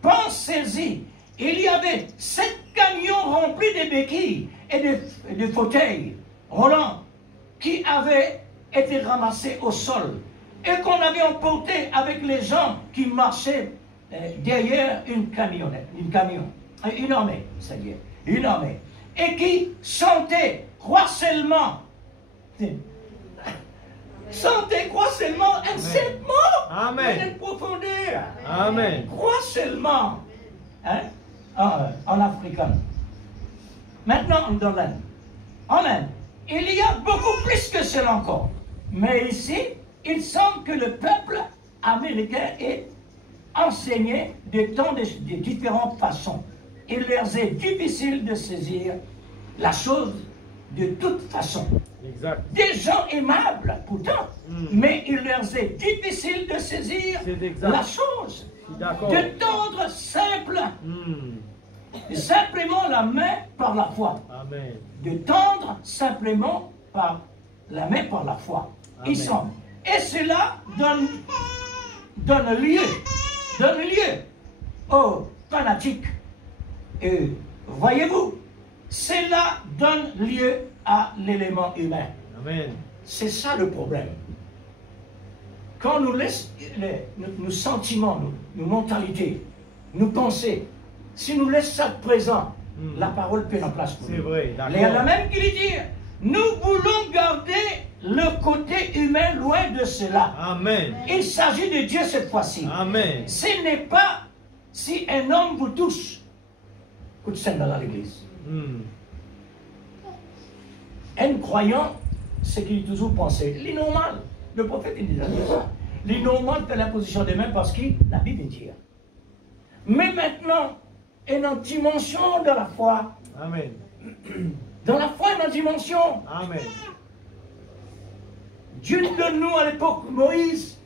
Pensez-y. Il y avait 7 camions remplis de béquilles et de fauteuils roulants qui avaient été ramassés au sol et qu'on avait emporté avec les gens qui marchaient derrière une armée, c'est-à-dire une armée, et qui sentaient croissellement un serpent dans une profondeur. Amen. Croissellement, hein, en africain. Maintenant, dans l'Inde. En Inde, il y a beaucoup plus que cela encore. Mais ici, il semble que le peuple américain est enseigné de différentes façons. Il leur est difficile de saisir la chose de toute façon. Exact. Des gens aimables, pourtant, mais il leur est difficile de saisir la chose. De tendre simplement la main par la foi. Amen. De tendre simplement par la main par la foi. Amen. Ils sont. Et cela donne lieu aux fanatiques. Et voyez-vous, cela donne lieu à l'élément humain. Amen. C'est ça le problème. Quand nous laissons nos sentiments, nos mentalités, nos pensées, si nous laissons ça présent, la parole peut en place pour nous. C'est vrai, d'accord. Il y en a même qui lui disent, nous voulons garder le côté humain loin de cela. Amen. Il s'agit de Dieu cette fois-ci. Amen. Ce n'est pas si un homme vous touche, coup de scène dans l'église. Un croyant, c'est qu'il a toujours pensé, l'innormal. Le prophète, il disait ça. L'innormal fait la position des mains parce que la Bible dit. Mais maintenant, il y a une dimension de la foi. Amen. Dans la foi, il y a une dimension. Amen. Dieu donne-nous à l'époque Moïse.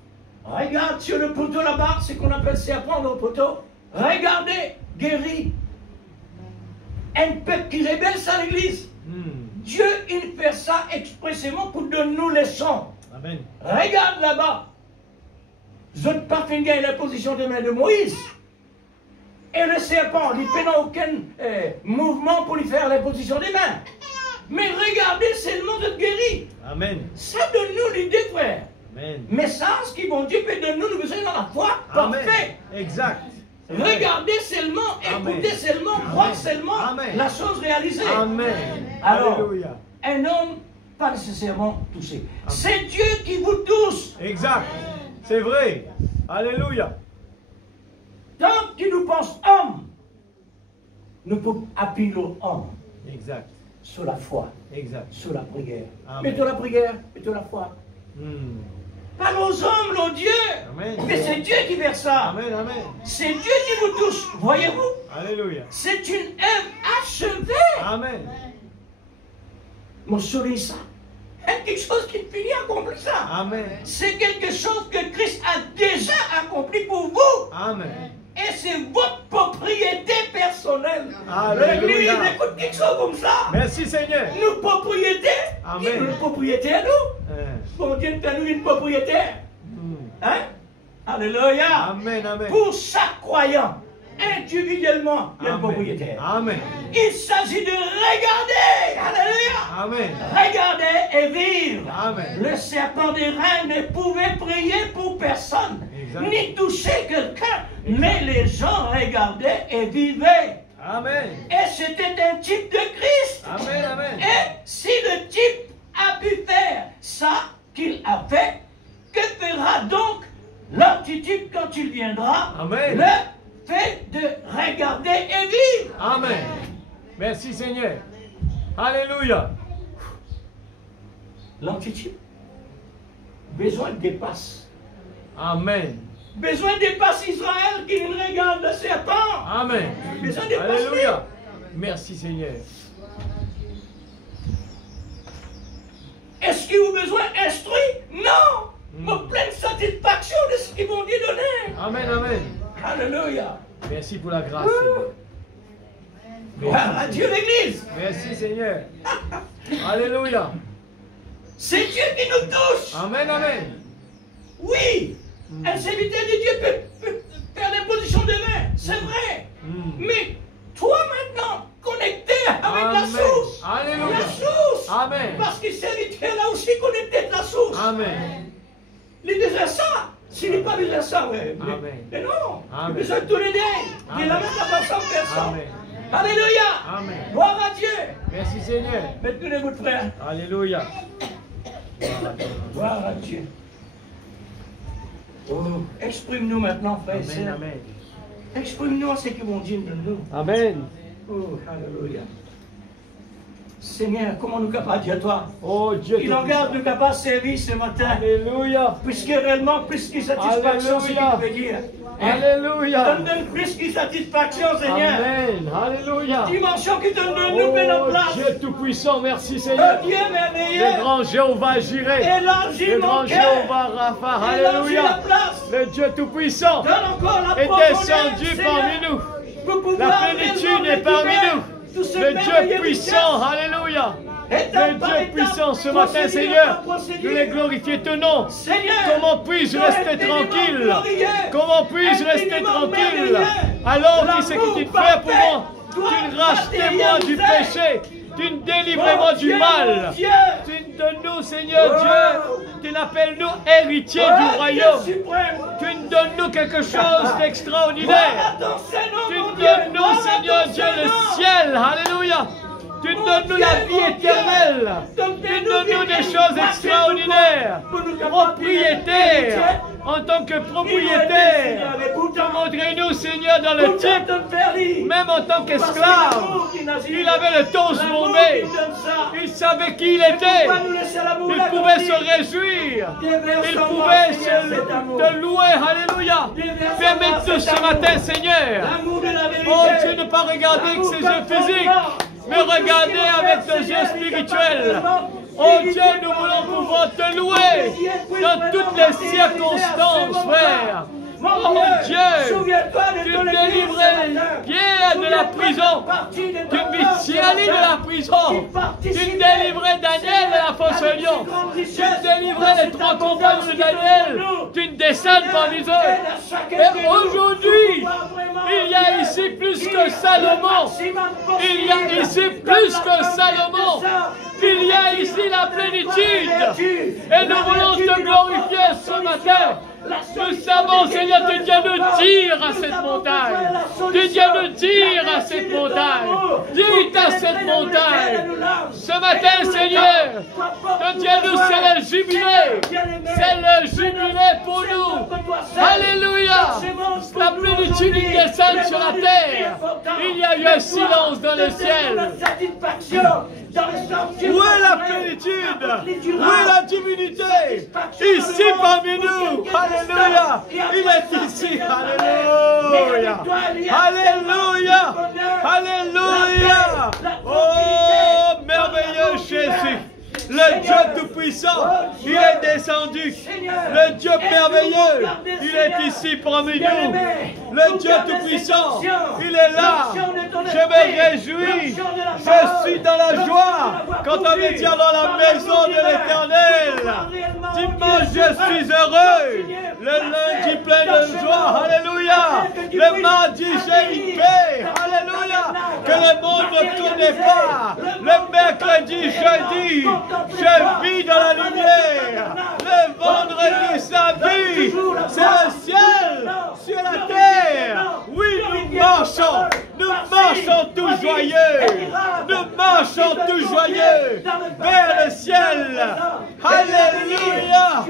Regarde sur le poteau là-bas, c'est qu'on appelle serpent dans le poteau. Regardez, guéri. Un peuple qui rébelle ça l'église. Dieu, il fait ça expressément pour donner nous les sons. Amen. Regarde là-bas. Vous n'avez pas fait la position de main de Moïse. Et le serpent, il ne fait aucun mouvement pour lui faire la position des mains. Mais regardez seulement de guéri. Amen. Ça donne-nous l'idée, frère. Amen. Message qui, bon Dieu, peut donner nous besoin dans la foi. Parfait. Exact. Regardez seulement, écoutez seulement, croire seulement la chose réalisée. Amen. Alors, Alléluia. un homme, pas nécessairement touché. C'est Dieu qui vous touche. Exact. C'est vrai. Alléluia. Tant qu'il nous pense homme, nous pouvons appuyer l'homme. Exact. Sur la foi. Exact. Sur la prière. Amen. Mettons la prière, mettons la foi. Pas nos hommes, nos dieux. Amen. Mais c'est Dieu qui fait ça. Amen. Amen. C'est Dieu qui vous touche. Voyez-vous? Alléluia. C'est une œuvre achevée. Amen. Mon souris ça. C'est quelque chose qui finit accompli ça. Amen. C'est quelque chose que Christ a déjà accompli pour vous. Amen. Et c'est votre propriété personnelle. Alléluia. L'église, écoute quelque chose comme ça. Merci Seigneur. Nos propriétés. Amen. Une propriété à nous. Bon Dieu nous donne une propriété. Hein? Alléluia. Amen. Amen. Pour chaque croyant, individuellement, il y a un propriétaire. Amen. Il s'agit de regarder. Alléluia. Amen. Regarder et vivre. Amen. Le serpent des reins ne pouvait prier pour personne. ni toucher quelqu'un, mais les gens regardaient et vivaient. Amen. Et c'était un type de Christ. Amen, amen. Et si le type a pu faire ça qu'il a fait, que fera donc l'antitype quand il viendra? Amen. Le fait de regarder et vivre. Amen. Merci Seigneur. Alléluia. L'antitype, besoin dépasse. Amen. Besoin dépasse Israël qui regarde le serpent. Amen. Besoin dépasse. Alléluia. Merci Seigneur. Est-ce qu'ils ont besoin instruit? Non. Mais pleine satisfaction de ce qu'ils vont lui donner. Amen, amen. Alléluia. Merci pour la grâce, Seigneur. Gloire à Dieu l'Église. Merci Seigneur. Alléluia. C'est Dieu qui nous touche. Amen, amen. Oui. Un serviteur de Dieu peut faire l'imposition de main. C'est vrai. Mais toi maintenant, connecté avec la source. Alléluia. La source. Amen. Parce que serviteur là aussi connecté avec la source. Amen. Il désire ça. S'il n'est pas désire ça, mais non. Il besoin de tous les deux. Il a même la façon de faire ça. Amen. Alléluia. Amen. Gloire à Dieu. Merci Seigneur. Mettez les bouts, frère. Alléluia. Gloire à Dieu. Oh, exprime-nous maintenant, frère et Amen, sœur. amen. Exprime-nous ce qu'ils vont dire de nous. Amen. Oh, alléluia. Seigneur, comment nous capables de dire toi? Oh Dieu. Il en garde nous capables de servir ce matin. Alléluia. Puisque réellement, plus que satisfaction, c'est ce qu'il veut dire. Alléluia. Donne-nous plus que satisfaction, Seigneur. Amen. Alléluia. Dimension qui donne de nous en place. Oh Dieu Tout-Puissant, merci Seigneur. Oh Dieu merveilleux. Le grand Jéhovah Jireh. Élargis Le mon grand cœur. Jéhovah Rapha. Élargis la Alléluia. place. Le Dieu Tout-Puissant Donne encore la est profondeur, descendu Seigneur, parmi nous. pour pouvoir La plénitude est parmi nous. tout ce Le merveilleux Dieu puissant, alléluia. Le Dieu puissant ce matin, Seigneur, nous les glorifier ton nom. Seigneur, Comment puis-je rester tranquille? Comment puis-je rester tranquille? Alors dis ce que tu fais pour moi. Tu rachetais-moi du péché. Tu nous délivres-moi du mal. Tu donnes-nous, Seigneur Dieu, tu l'appelles-nous héritiers du royaume. Tu nous donnes-nous quelque chose d'extraordinaire. Tu nous donnes-nous, Seigneur Dieu, le ciel. Alléluia. Tu nous donnes-nous la vie éternelle. Tu nous donnes-nous des choses extraordinaires. Propriétaire. En tant que propriétaire. Montrez-nous, Seigneur, dans le type. Même en tant qu'esclave. Il avait le torse bombé. Il savait qui il était. Il pouvait se réjouir. Il pouvait te louer. Alléluia. Permets-nous ce matin, Seigneur. Oh Dieu, ne pas regarder que ses yeux physiques, mais regarder avec tes yeux spirituels. Oh Dieu, nous voulons pouvoir te louer dans toutes les circonstances, frère. Oh Dieu, tu délivrais Pierre de la prison. Tu Micheli de la prison. Tu délivrais Daniel de la fosse au lion. Tu délivrais les 3 compagnons de Daniel d'une descente parmi eux. Et aujourd'hui, il y a ici plus que Salomon. Il y a ici plus que Salomon. Il y a ici la plénitude. Et nous voulons te glorifier ce matin. Nous savons, Seigneur, tu viens nous dire à cette montagne. Tu viens nous dire à cette montagne. Dites à cette montagne. Ce matin, Seigneur, tu viens nous, c'est le jubilé. C'est le jubilé pour nous. Alléluia. La plénitude descend sur la terre. Il y a eu un silence dans le ciel. Où est la plénitude? Où est la divinité? Ici parmi nous. Alléluia. Il est ici. Alléluia. Alléluia. Alléluia. Oh, merveilleux Jésus. Le Dieu Tout-Puissant, il est descendu. Le Dieu merveilleux, il est ici parmi nous. Le Dieu Tout-Puissant, il est là. Je me réjouis. Je suis dans la joie quand on me tient dans la maison de l'Éternel. Dimanche, je suis heureux. Le lundi, plein de joie. Alléluia. Le mardi, j'ai une paix. Alléluia. Que le monde ne connaît pas. Le mercredi, Vendredi, jeudi, je vis dans la lumière. Le vendredi, samedi, c'est le ciel sur la terre. Oui, nous marchons tous joyeux. Nous marchons tous joyeux vers le ciel. Alléluia.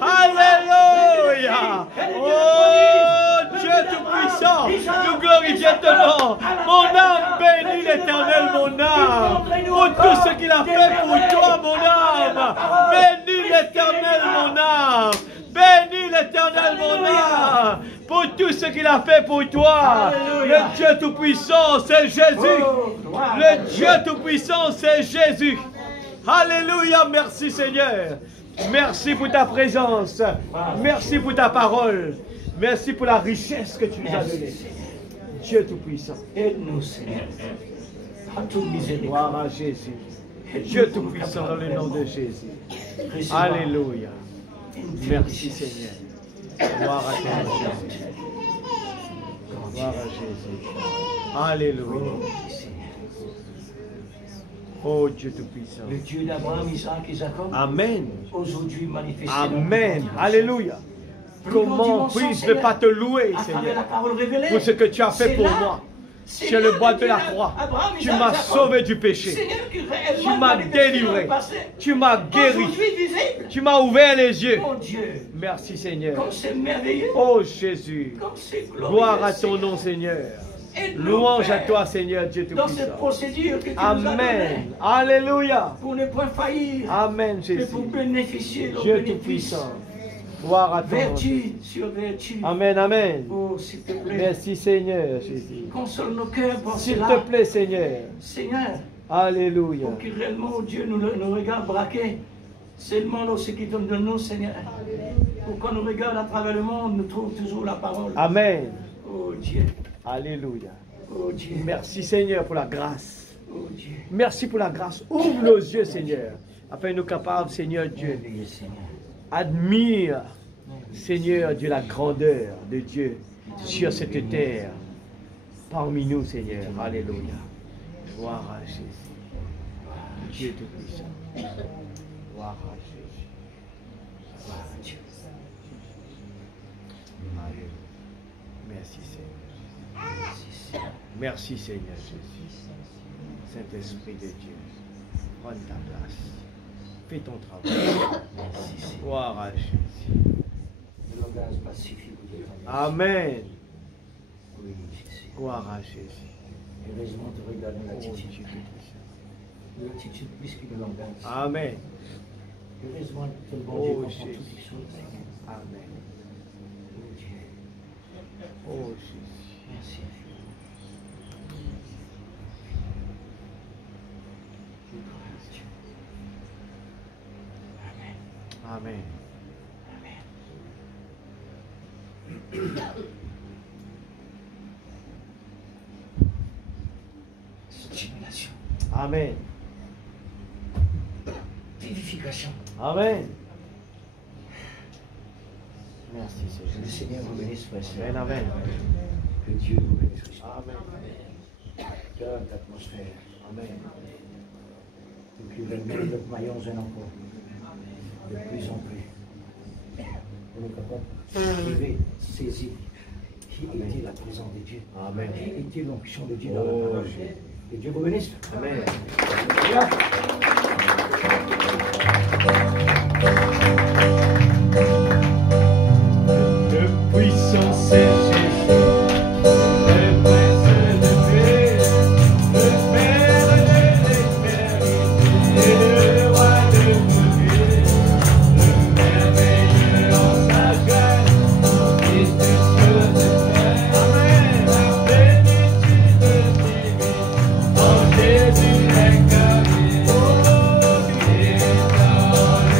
Alléluia. Oh Dieu Tout-Puissant, nous glorifions ton nom. Mon âme bénit l'Éternel, mon âme. Pour tout ce qu'il a fait pour toi, mon âme. Bénis l'Éternel, mon âme. Bénis l'Éternel, mon âme. Pour tout ce qu'il a fait pour toi. Le Dieu Tout-Puissant, c'est Jésus. Le Dieu Tout-Puissant, c'est Jésus. Alléluia, merci Seigneur. Merci pour ta présence. Merci pour ta parole. Merci pour la richesse que tu nous as donnée. Dieu Tout-Puissant. Aide-nous, Seigneur. À toute miséricorde. Gloire à Jésus. Dieu Tout-Puissant dans le nom de Jésus. Alléluia. Merci Seigneur. Gloire à toi, Jésus. Gloire à Jésus. Alléluia. Oh Dieu Tout-Puissant. Le Dieu d'Abraham, Isaac et Jacob. Amen. Aujourd'hui manifesté. Amen. Alléluia. Comment puis-je ne pas te louer, Seigneur, pour ce que tu as fait pour moi sur le bois de la croix. Tu m'as sauvé du péché. Tu m'as délivré. Tu m'as guéri. Tu m'as ouvert les yeux. Merci, Seigneur. Oh Jésus. Gloire à ton nom, Seigneur. Louange à toi, Seigneur Dieu Tout-Puissant. Amen. Alléluia. Pour ne point faillir. Amen, Jésus. Mais pour bénéficier de Dieu Tout-Puissant. Gloire à toi. Vertu sur vertu. Amen, amen. Oh, s'il te plaît. Merci, Seigneur Jésus. Console nos cœurs pour S'il cela. te plaît, Seigneur. Seigneur. Alléluia. Pour que réellement Dieu nous regarde braquer. Seulement ce qui donne de nous, Seigneur. Pour qu'on nous regarde à travers le monde, nous trouve toujours la parole. Amen. Oh Dieu. Alléluia. Oh Dieu. Merci, Seigneur, pour la grâce. Oh Dieu. Merci pour la grâce. Ouvre nos yeux, Seigneur, afin que nous capables, Seigneur Dieu, admire, Seigneur Dieu, la grandeur de Dieu sur cette terre, parmi nous, Seigneur. Alléluia. Gloire à Jésus. Dieu Tout-Puissant. Gloire à Jésus. Gloire à Dieu. Alléluia. Merci, Seigneur. Merci, Seigneur Jésus. Saint-Esprit de Dieu, prends ta place. Fais ton travail. Gloire à Jésus. Amen. Gloire à Jésus. Heureusement de regarder l'attitude. L'attitude plus qu'une langage. Amen. Heureusement que le bon Dieu comprend toutes les choses. Amen. Oh Dieu. Oh Jésus. Merci. Amen. Stimulation. Amen. Vivification. Amen. Merci Seigneur. Que le Seigneur vous bénisse, frère. Amen. Amen. Que Dieu vous bénisse. Amen. Garde l'atmosphère. Amen. Et que le maillon en encore. De plus en plus. On est capable de vivre, saisir qui était la présence de Dieu. Amen. Qui était l'onction de Dieu dans la parole. Que Dieu vous bénisse. Amen. Le puissant c'est Jésus. Le prince de paix. Le Père de l'éternité. Et le roi de beauté. Le merveilleux en sagesse. Et tout ce de paix. Amen. La plénitude de divine. En Jésus incarné. Oh, et dans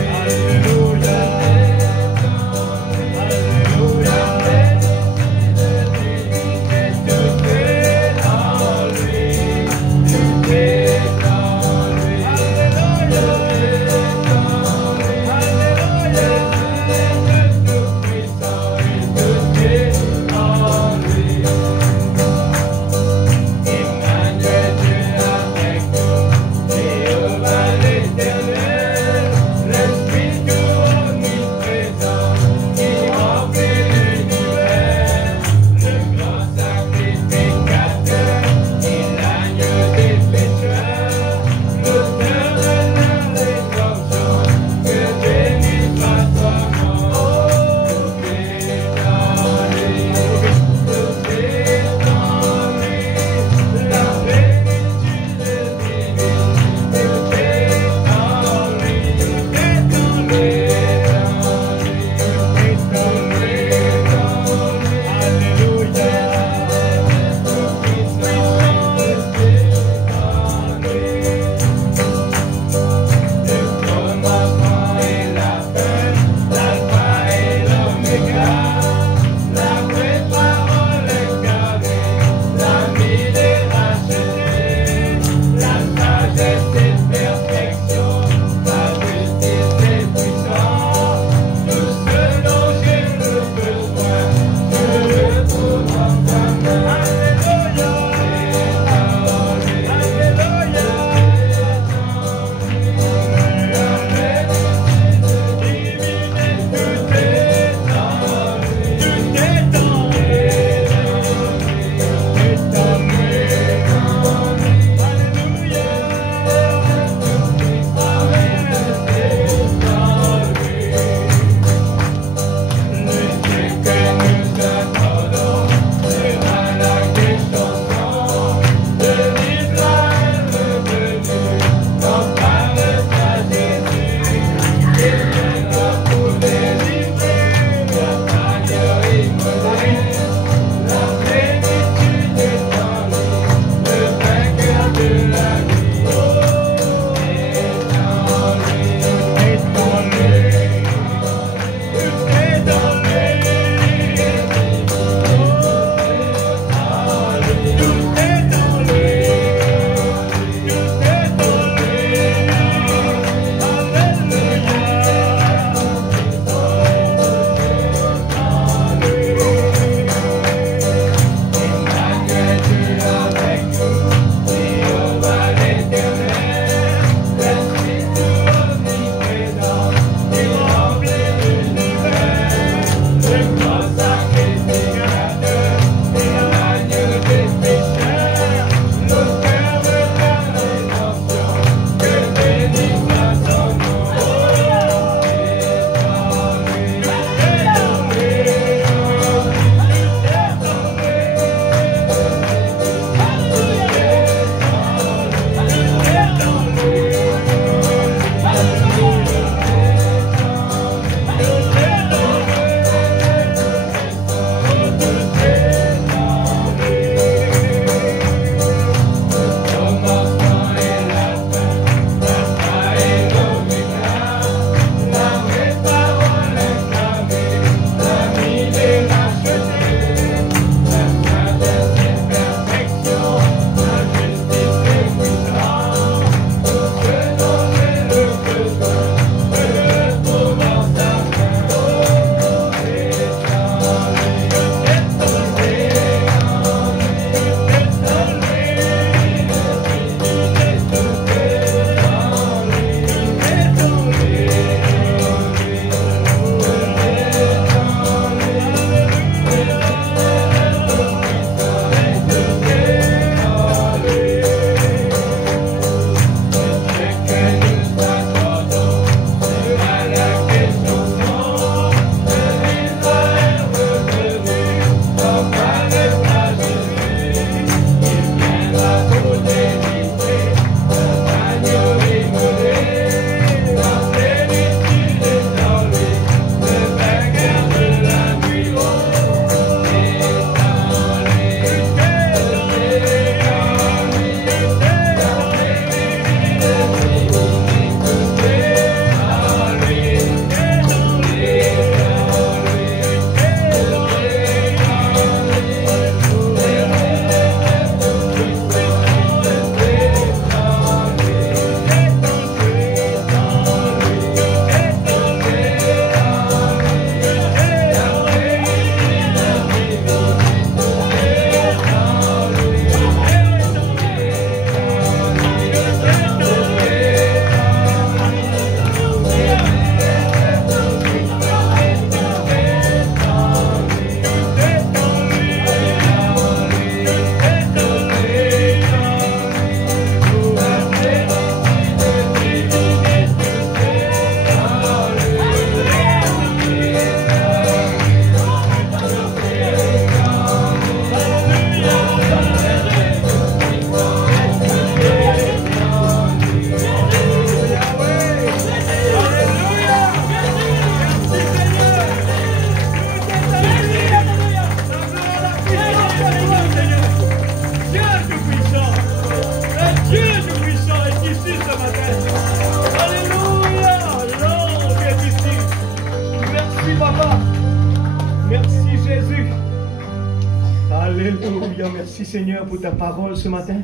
Seigneur, merci Seigneur pour ta parole ce matin.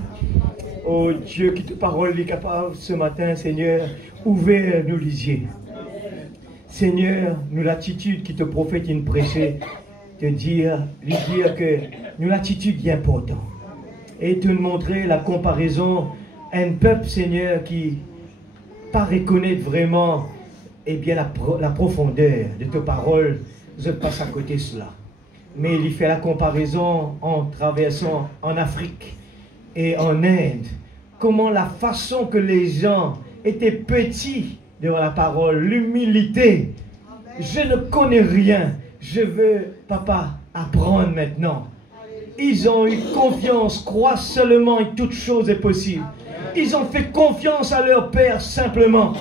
Oh Dieu, qui ta parole est capable ce matin, Seigneur, ouvert nous lisiez. Seigneur, nous l'attitude qui te prophète une prêcher, lui dire que nous l'attitude est importante. Et te montrer la comparaison à un peuple, Seigneur, qui pas reconnaître vraiment la profondeur de tes paroles, je passe à côté de cela. Mais il fait la comparaison en traversant en Afrique et en Inde. Comment la façon que les gens étaient petits devant la parole, l'humilité. Je ne connais rien. Je veux, papa, apprendre maintenant. Ils ont eu confiance, croient seulement et toute chose est possible. Ils ont fait confiance à leur Père simplement,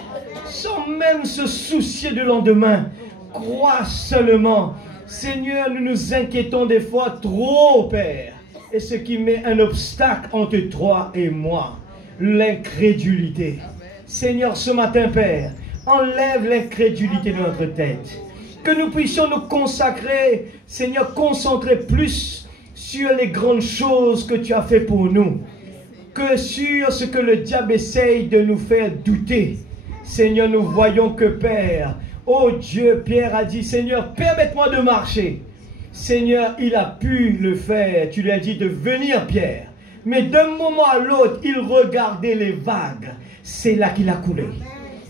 sans même se soucier du lendemain. Croient seulement. Seigneur, nous nous inquiétons des fois trop, Père. Et ce qui met un obstacle entre toi et moi, l'incrédulité. Seigneur, ce matin, Père, enlève l'incrédulité de notre tête. Que nous puissions nous consacrer, Seigneur, concentrer plus sur les grandes choses que tu as fait pour nous, que sur ce que le diable essaye de nous faire douter. Seigneur, nous voyons que, Père, oh Dieu, Pierre a dit, Seigneur, permette-moi de marcher. Seigneur, il a pu le faire. Tu lui as dit de venir, Pierre. Mais d'un moment à l'autre, il regardait les vagues. C'est là qu'il a coulé.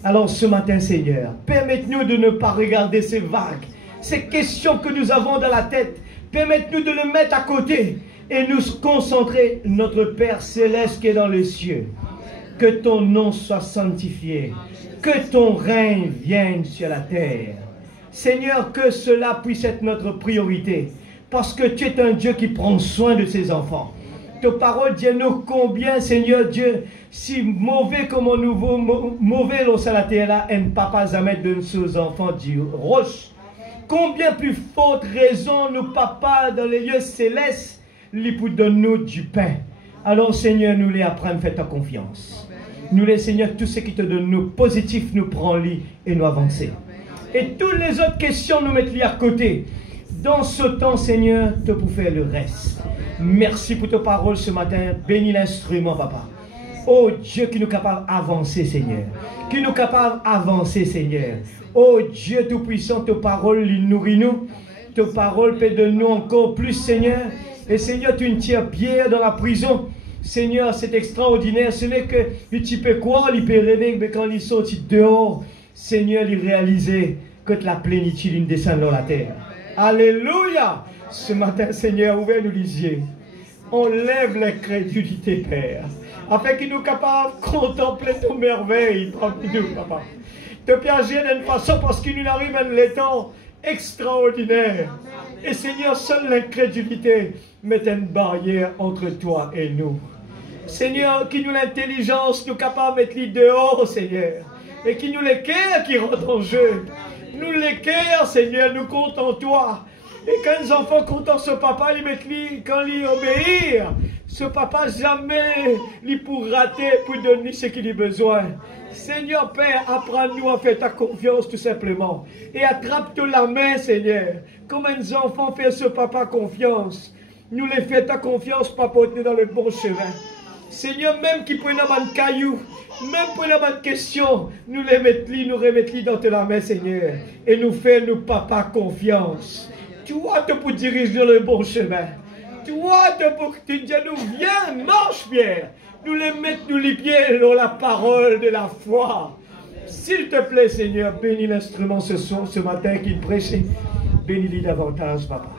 Alors ce matin, Seigneur, permette-nous de ne pas regarder ces vagues, ces questions que nous avons dans la tête. Permette-nous de le mettre à côté et nous concentrer, notre Père Céleste qui est dans les cieux. Que ton nom soit sanctifié. Que ton règne vienne sur la terre. Seigneur, que cela puisse être notre priorité. Parce que tu es un Dieu qui prend soin de ses enfants. Ta parole dit nous combien, Seigneur Dieu, si mauvais comme on nous mauvais l'eau sur la terre là, un papa jamais de nos enfants du roche. Combien plus forte raison nos papas dans les lieux célestes, lui pour donner du pain. Alors Seigneur, nous les apprenons, fais ta confiance. Nous les Seigneur, tout ce qui te donne nous positif, nous prends-les et nous avancer. Et toutes les autres questions, nous mettons-les à côté. Dans ce temps, Seigneur, te pour faire le reste. Merci pour ta parole ce matin. Bénis l'instrument, papa. Oh Dieu, qui nous capable d'avancer, Seigneur. Qui nous capable d'avancer, Seigneur. Oh Dieu Tout-Puissant, ta parole nourrit-nous. Ta parole peut de nous encore plus, Seigneur. Et Seigneur, tu nous tiens bien dans la prison. Seigneur, c'est extraordinaire. Ce n'est que tu peux croire, il peut rêver, mais quand il sortit dehors, Seigneur, il réalisait que la plénitude descend dans la terre. Alléluia! Ce matin, Seigneur, ouvert nous lisiez. On lève l'incrédulité, Père, afin qu'il nous capable de contempler ton merveille parmi nous, papa. Te piager d'une façon parce qu'il nous arrive un temps extraordinaire. Et Seigneur, seule l'incrédulité met une barrière entre toi et nous. Seigneur, qui nous l'intelligence, nous capable de mettre les dehors, Seigneur. Et qui nous l'équerre qui rentre en jeu. Nous l'équerre, Seigneur, nous comptons en toi. Et quand les enfants comptent en ce papa, ils mettent lui, quand ils obéir, ce papa jamais lui pour rater, pour donner ce qu'il a besoin. Seigneur Père, apprends-nous à faire ta confiance tout simplement. Et attrape-toi la main, Seigneur. Comme les enfants font ce papa confiance. Nous les faisons ta confiance, papa, dans le bon chemin. Seigneur, même qui prennent un caillou, même pour la bonne question, nous les mettons, nous remettons dans ta main, Seigneur. Et nous faisons, nous, papa, confiance. Toi, te pour diriger dans le bon chemin. Toi, te pour te dire, nous viens, marche bien. Nous les mettons, nous les pieds dans la parole de la foi. S'il te plaît, Seigneur, bénis l'instrument ce matin qu'il prêche. Bénis-les davantage, papa.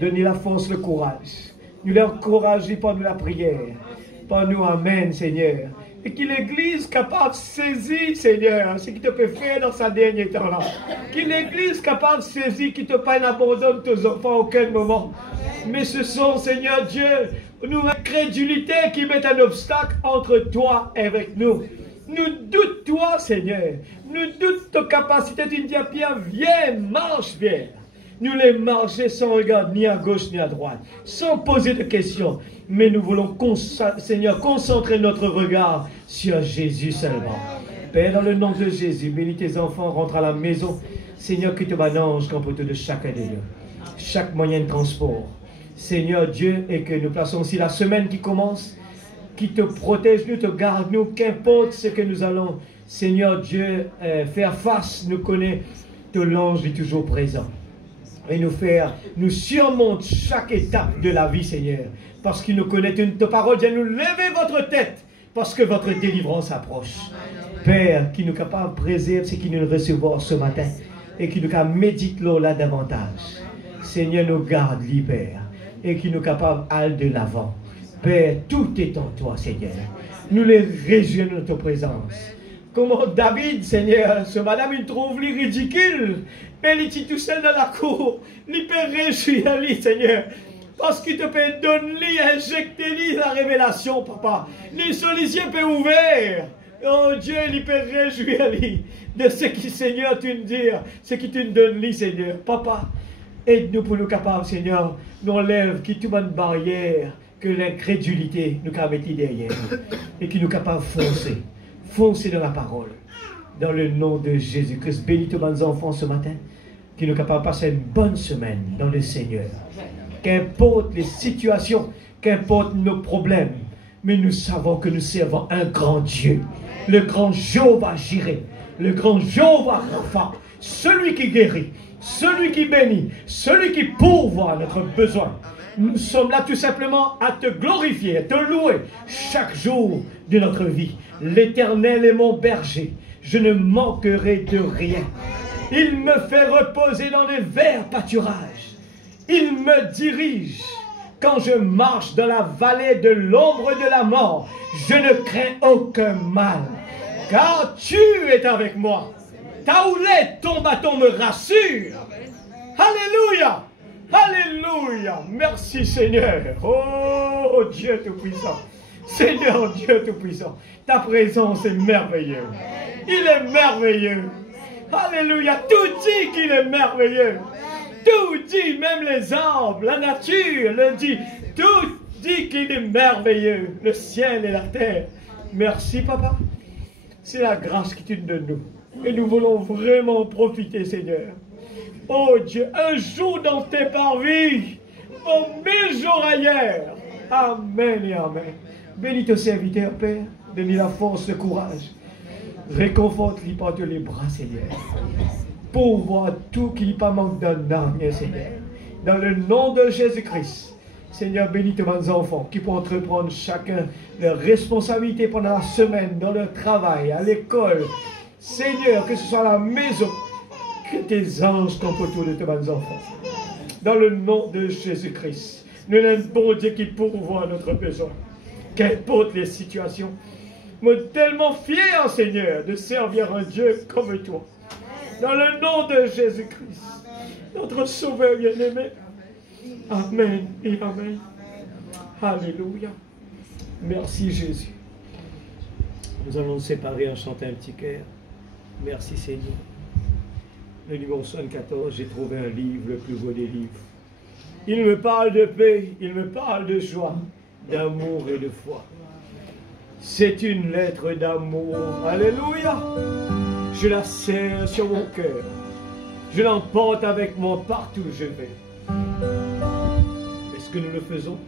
Donnez la force, le courage. Nous l'encourageons pendant la prière. Pendant nous, amen, Seigneur. Et que l'Église capable de saisir, Seigneur, ce qui te peut faire dans sa dernière temps-là. Que l'Église capable de saisir, qui te pas abandonne tes enfants à aucun moment. Mais ce sont, Seigneur Dieu, nous incrédulité qui met un obstacle entre toi et avec nous. Nous doute toi, Seigneur. Nous doute ta capacité de dire, Pierre, viens, marche, viens. Nous les marcher sans regard ni à gauche ni à droite, sans poser de questions. Mais nous voulons, Seigneur, concentrer notre regard sur Jésus seulement. Père, dans le nom de Jésus, bénis tes enfants, rentre à la maison. Seigneur, que te banange comme pour de chacun de nous. Chaque moyen de transport. Seigneur Dieu, et que nous plaçons aussi la semaine qui commence, qui te protège, nous te garde, nous, qu'importe ce que nous allons, Seigneur Dieu, faire face, nous connaît, ton l'ange est toujours présent. Et nous surmonte chaque étape de la vie, Seigneur, parce qu'il nous connaît, ta parole vient nous lever votre tête, parce que votre délivrance approche. Père, qui nous capable de préserver ce qui nous recevoir ce matin, et qui nous capable de méditer là davantage. Seigneur, nous garde, libère, et qui nous capable d'aller de l'avant. Père, tout est en toi, Seigneur. Nous les réjouissons de ta présence. Comment David, Seigneur, ce madame, il trouve les ridicule. Elle est tout seul dans la cour. Il peut réjouir lui, Seigneur. Parce qu'il te peut donner, injecter la révélation, papa. Les solliciteurs peuvent ouvrir. Oh Dieu, il peut réjouir lui de ce qui, Seigneur, tu nous dis, ce qui tu nous donnes, lui, Seigneur. Papa, aide-nous pour nous capables, Seigneur. Nous enlève qui tout bonne barrière que l'incrédulité nous a mis derrière. Et qui nous capable de foncer. Foncer dans la parole. Dans le nom de Jésus-Christ. Bénis tous mes enfants ce matin. Qui nous capable de passer une bonne semaine dans le Seigneur. Qu'importe les situations, qu'importe nos problèmes, mais nous savons que nous servons un grand Dieu, le grand Jéhovah Jireh, le grand Jéhovah Rapha, celui qui guérit, celui qui bénit, celui qui pourvoit notre besoin. Nous sommes là tout simplement à te glorifier, à te louer chaque jour de notre vie. L'Éternel est mon berger, je ne manquerai de rien. Il me fait reposer dans les verts pâturages. Il me dirige. Quand je marche dans la vallée de l'ombre de la mort, je ne crains aucun mal. Car tu es avec moi. Ta houlette, ton bâton me rassure. Alléluia. Alléluia. Merci Seigneur. Oh Dieu Tout-Puissant. Seigneur Dieu Tout-Puissant. Ta présence est merveilleuse. Il est merveilleux. Alléluia. Tout dit qu'il est merveilleux. Tout dit, même les arbres, la nature le dit. Tout dit qu'il est merveilleux. Le ciel et la terre. Merci, Papa. C'est la grâce que tu nous donnes, nous. Et nous voulons vraiment profiter, Seigneur. Oh Dieu, un jour dans tes parvis, oh 1000 jours ailleurs. Amen et amen. Bénis ton serviteur, Père. Donne-lui la force, le courage. Réconforte-lui par tous les bras, Seigneur. Pour voir tout qui pas manque d'un dernier, Seigneur. Dans le nom de Jésus-Christ. Seigneur, bénis tes enfants qui pourront entreprendre chacun leurs responsabilités pendant la semaine, dans leur travail, à l'école. Seigneur, que ce soit à la maison, que tes anges tombent autour de tes enfants. Dans le nom de Jésus-Christ. Nous sommes bon Dieu qui pourvoit notre besoin. Qu'importe les situations. Nous sommes tellement fiers, Seigneur, de servir un Dieu comme toi. Dans le nom de Jésus-Christ, notre Sauveur bien-aimé. Amen et amen. Alléluia. Merci Jésus. Nous allons nous séparer en chantant un petit cœur. Merci Seigneur. Le numéro 74, j'ai trouvé un livre, le plus beau des livres. Il me parle de paix, il me parle de joie, d'amour et de foi. C'est une lettre d'amour. Alléluia. Je la serre sur mon cœur. Je l'emporte avec moi partout où je vais. Est-ce que nous le faisons?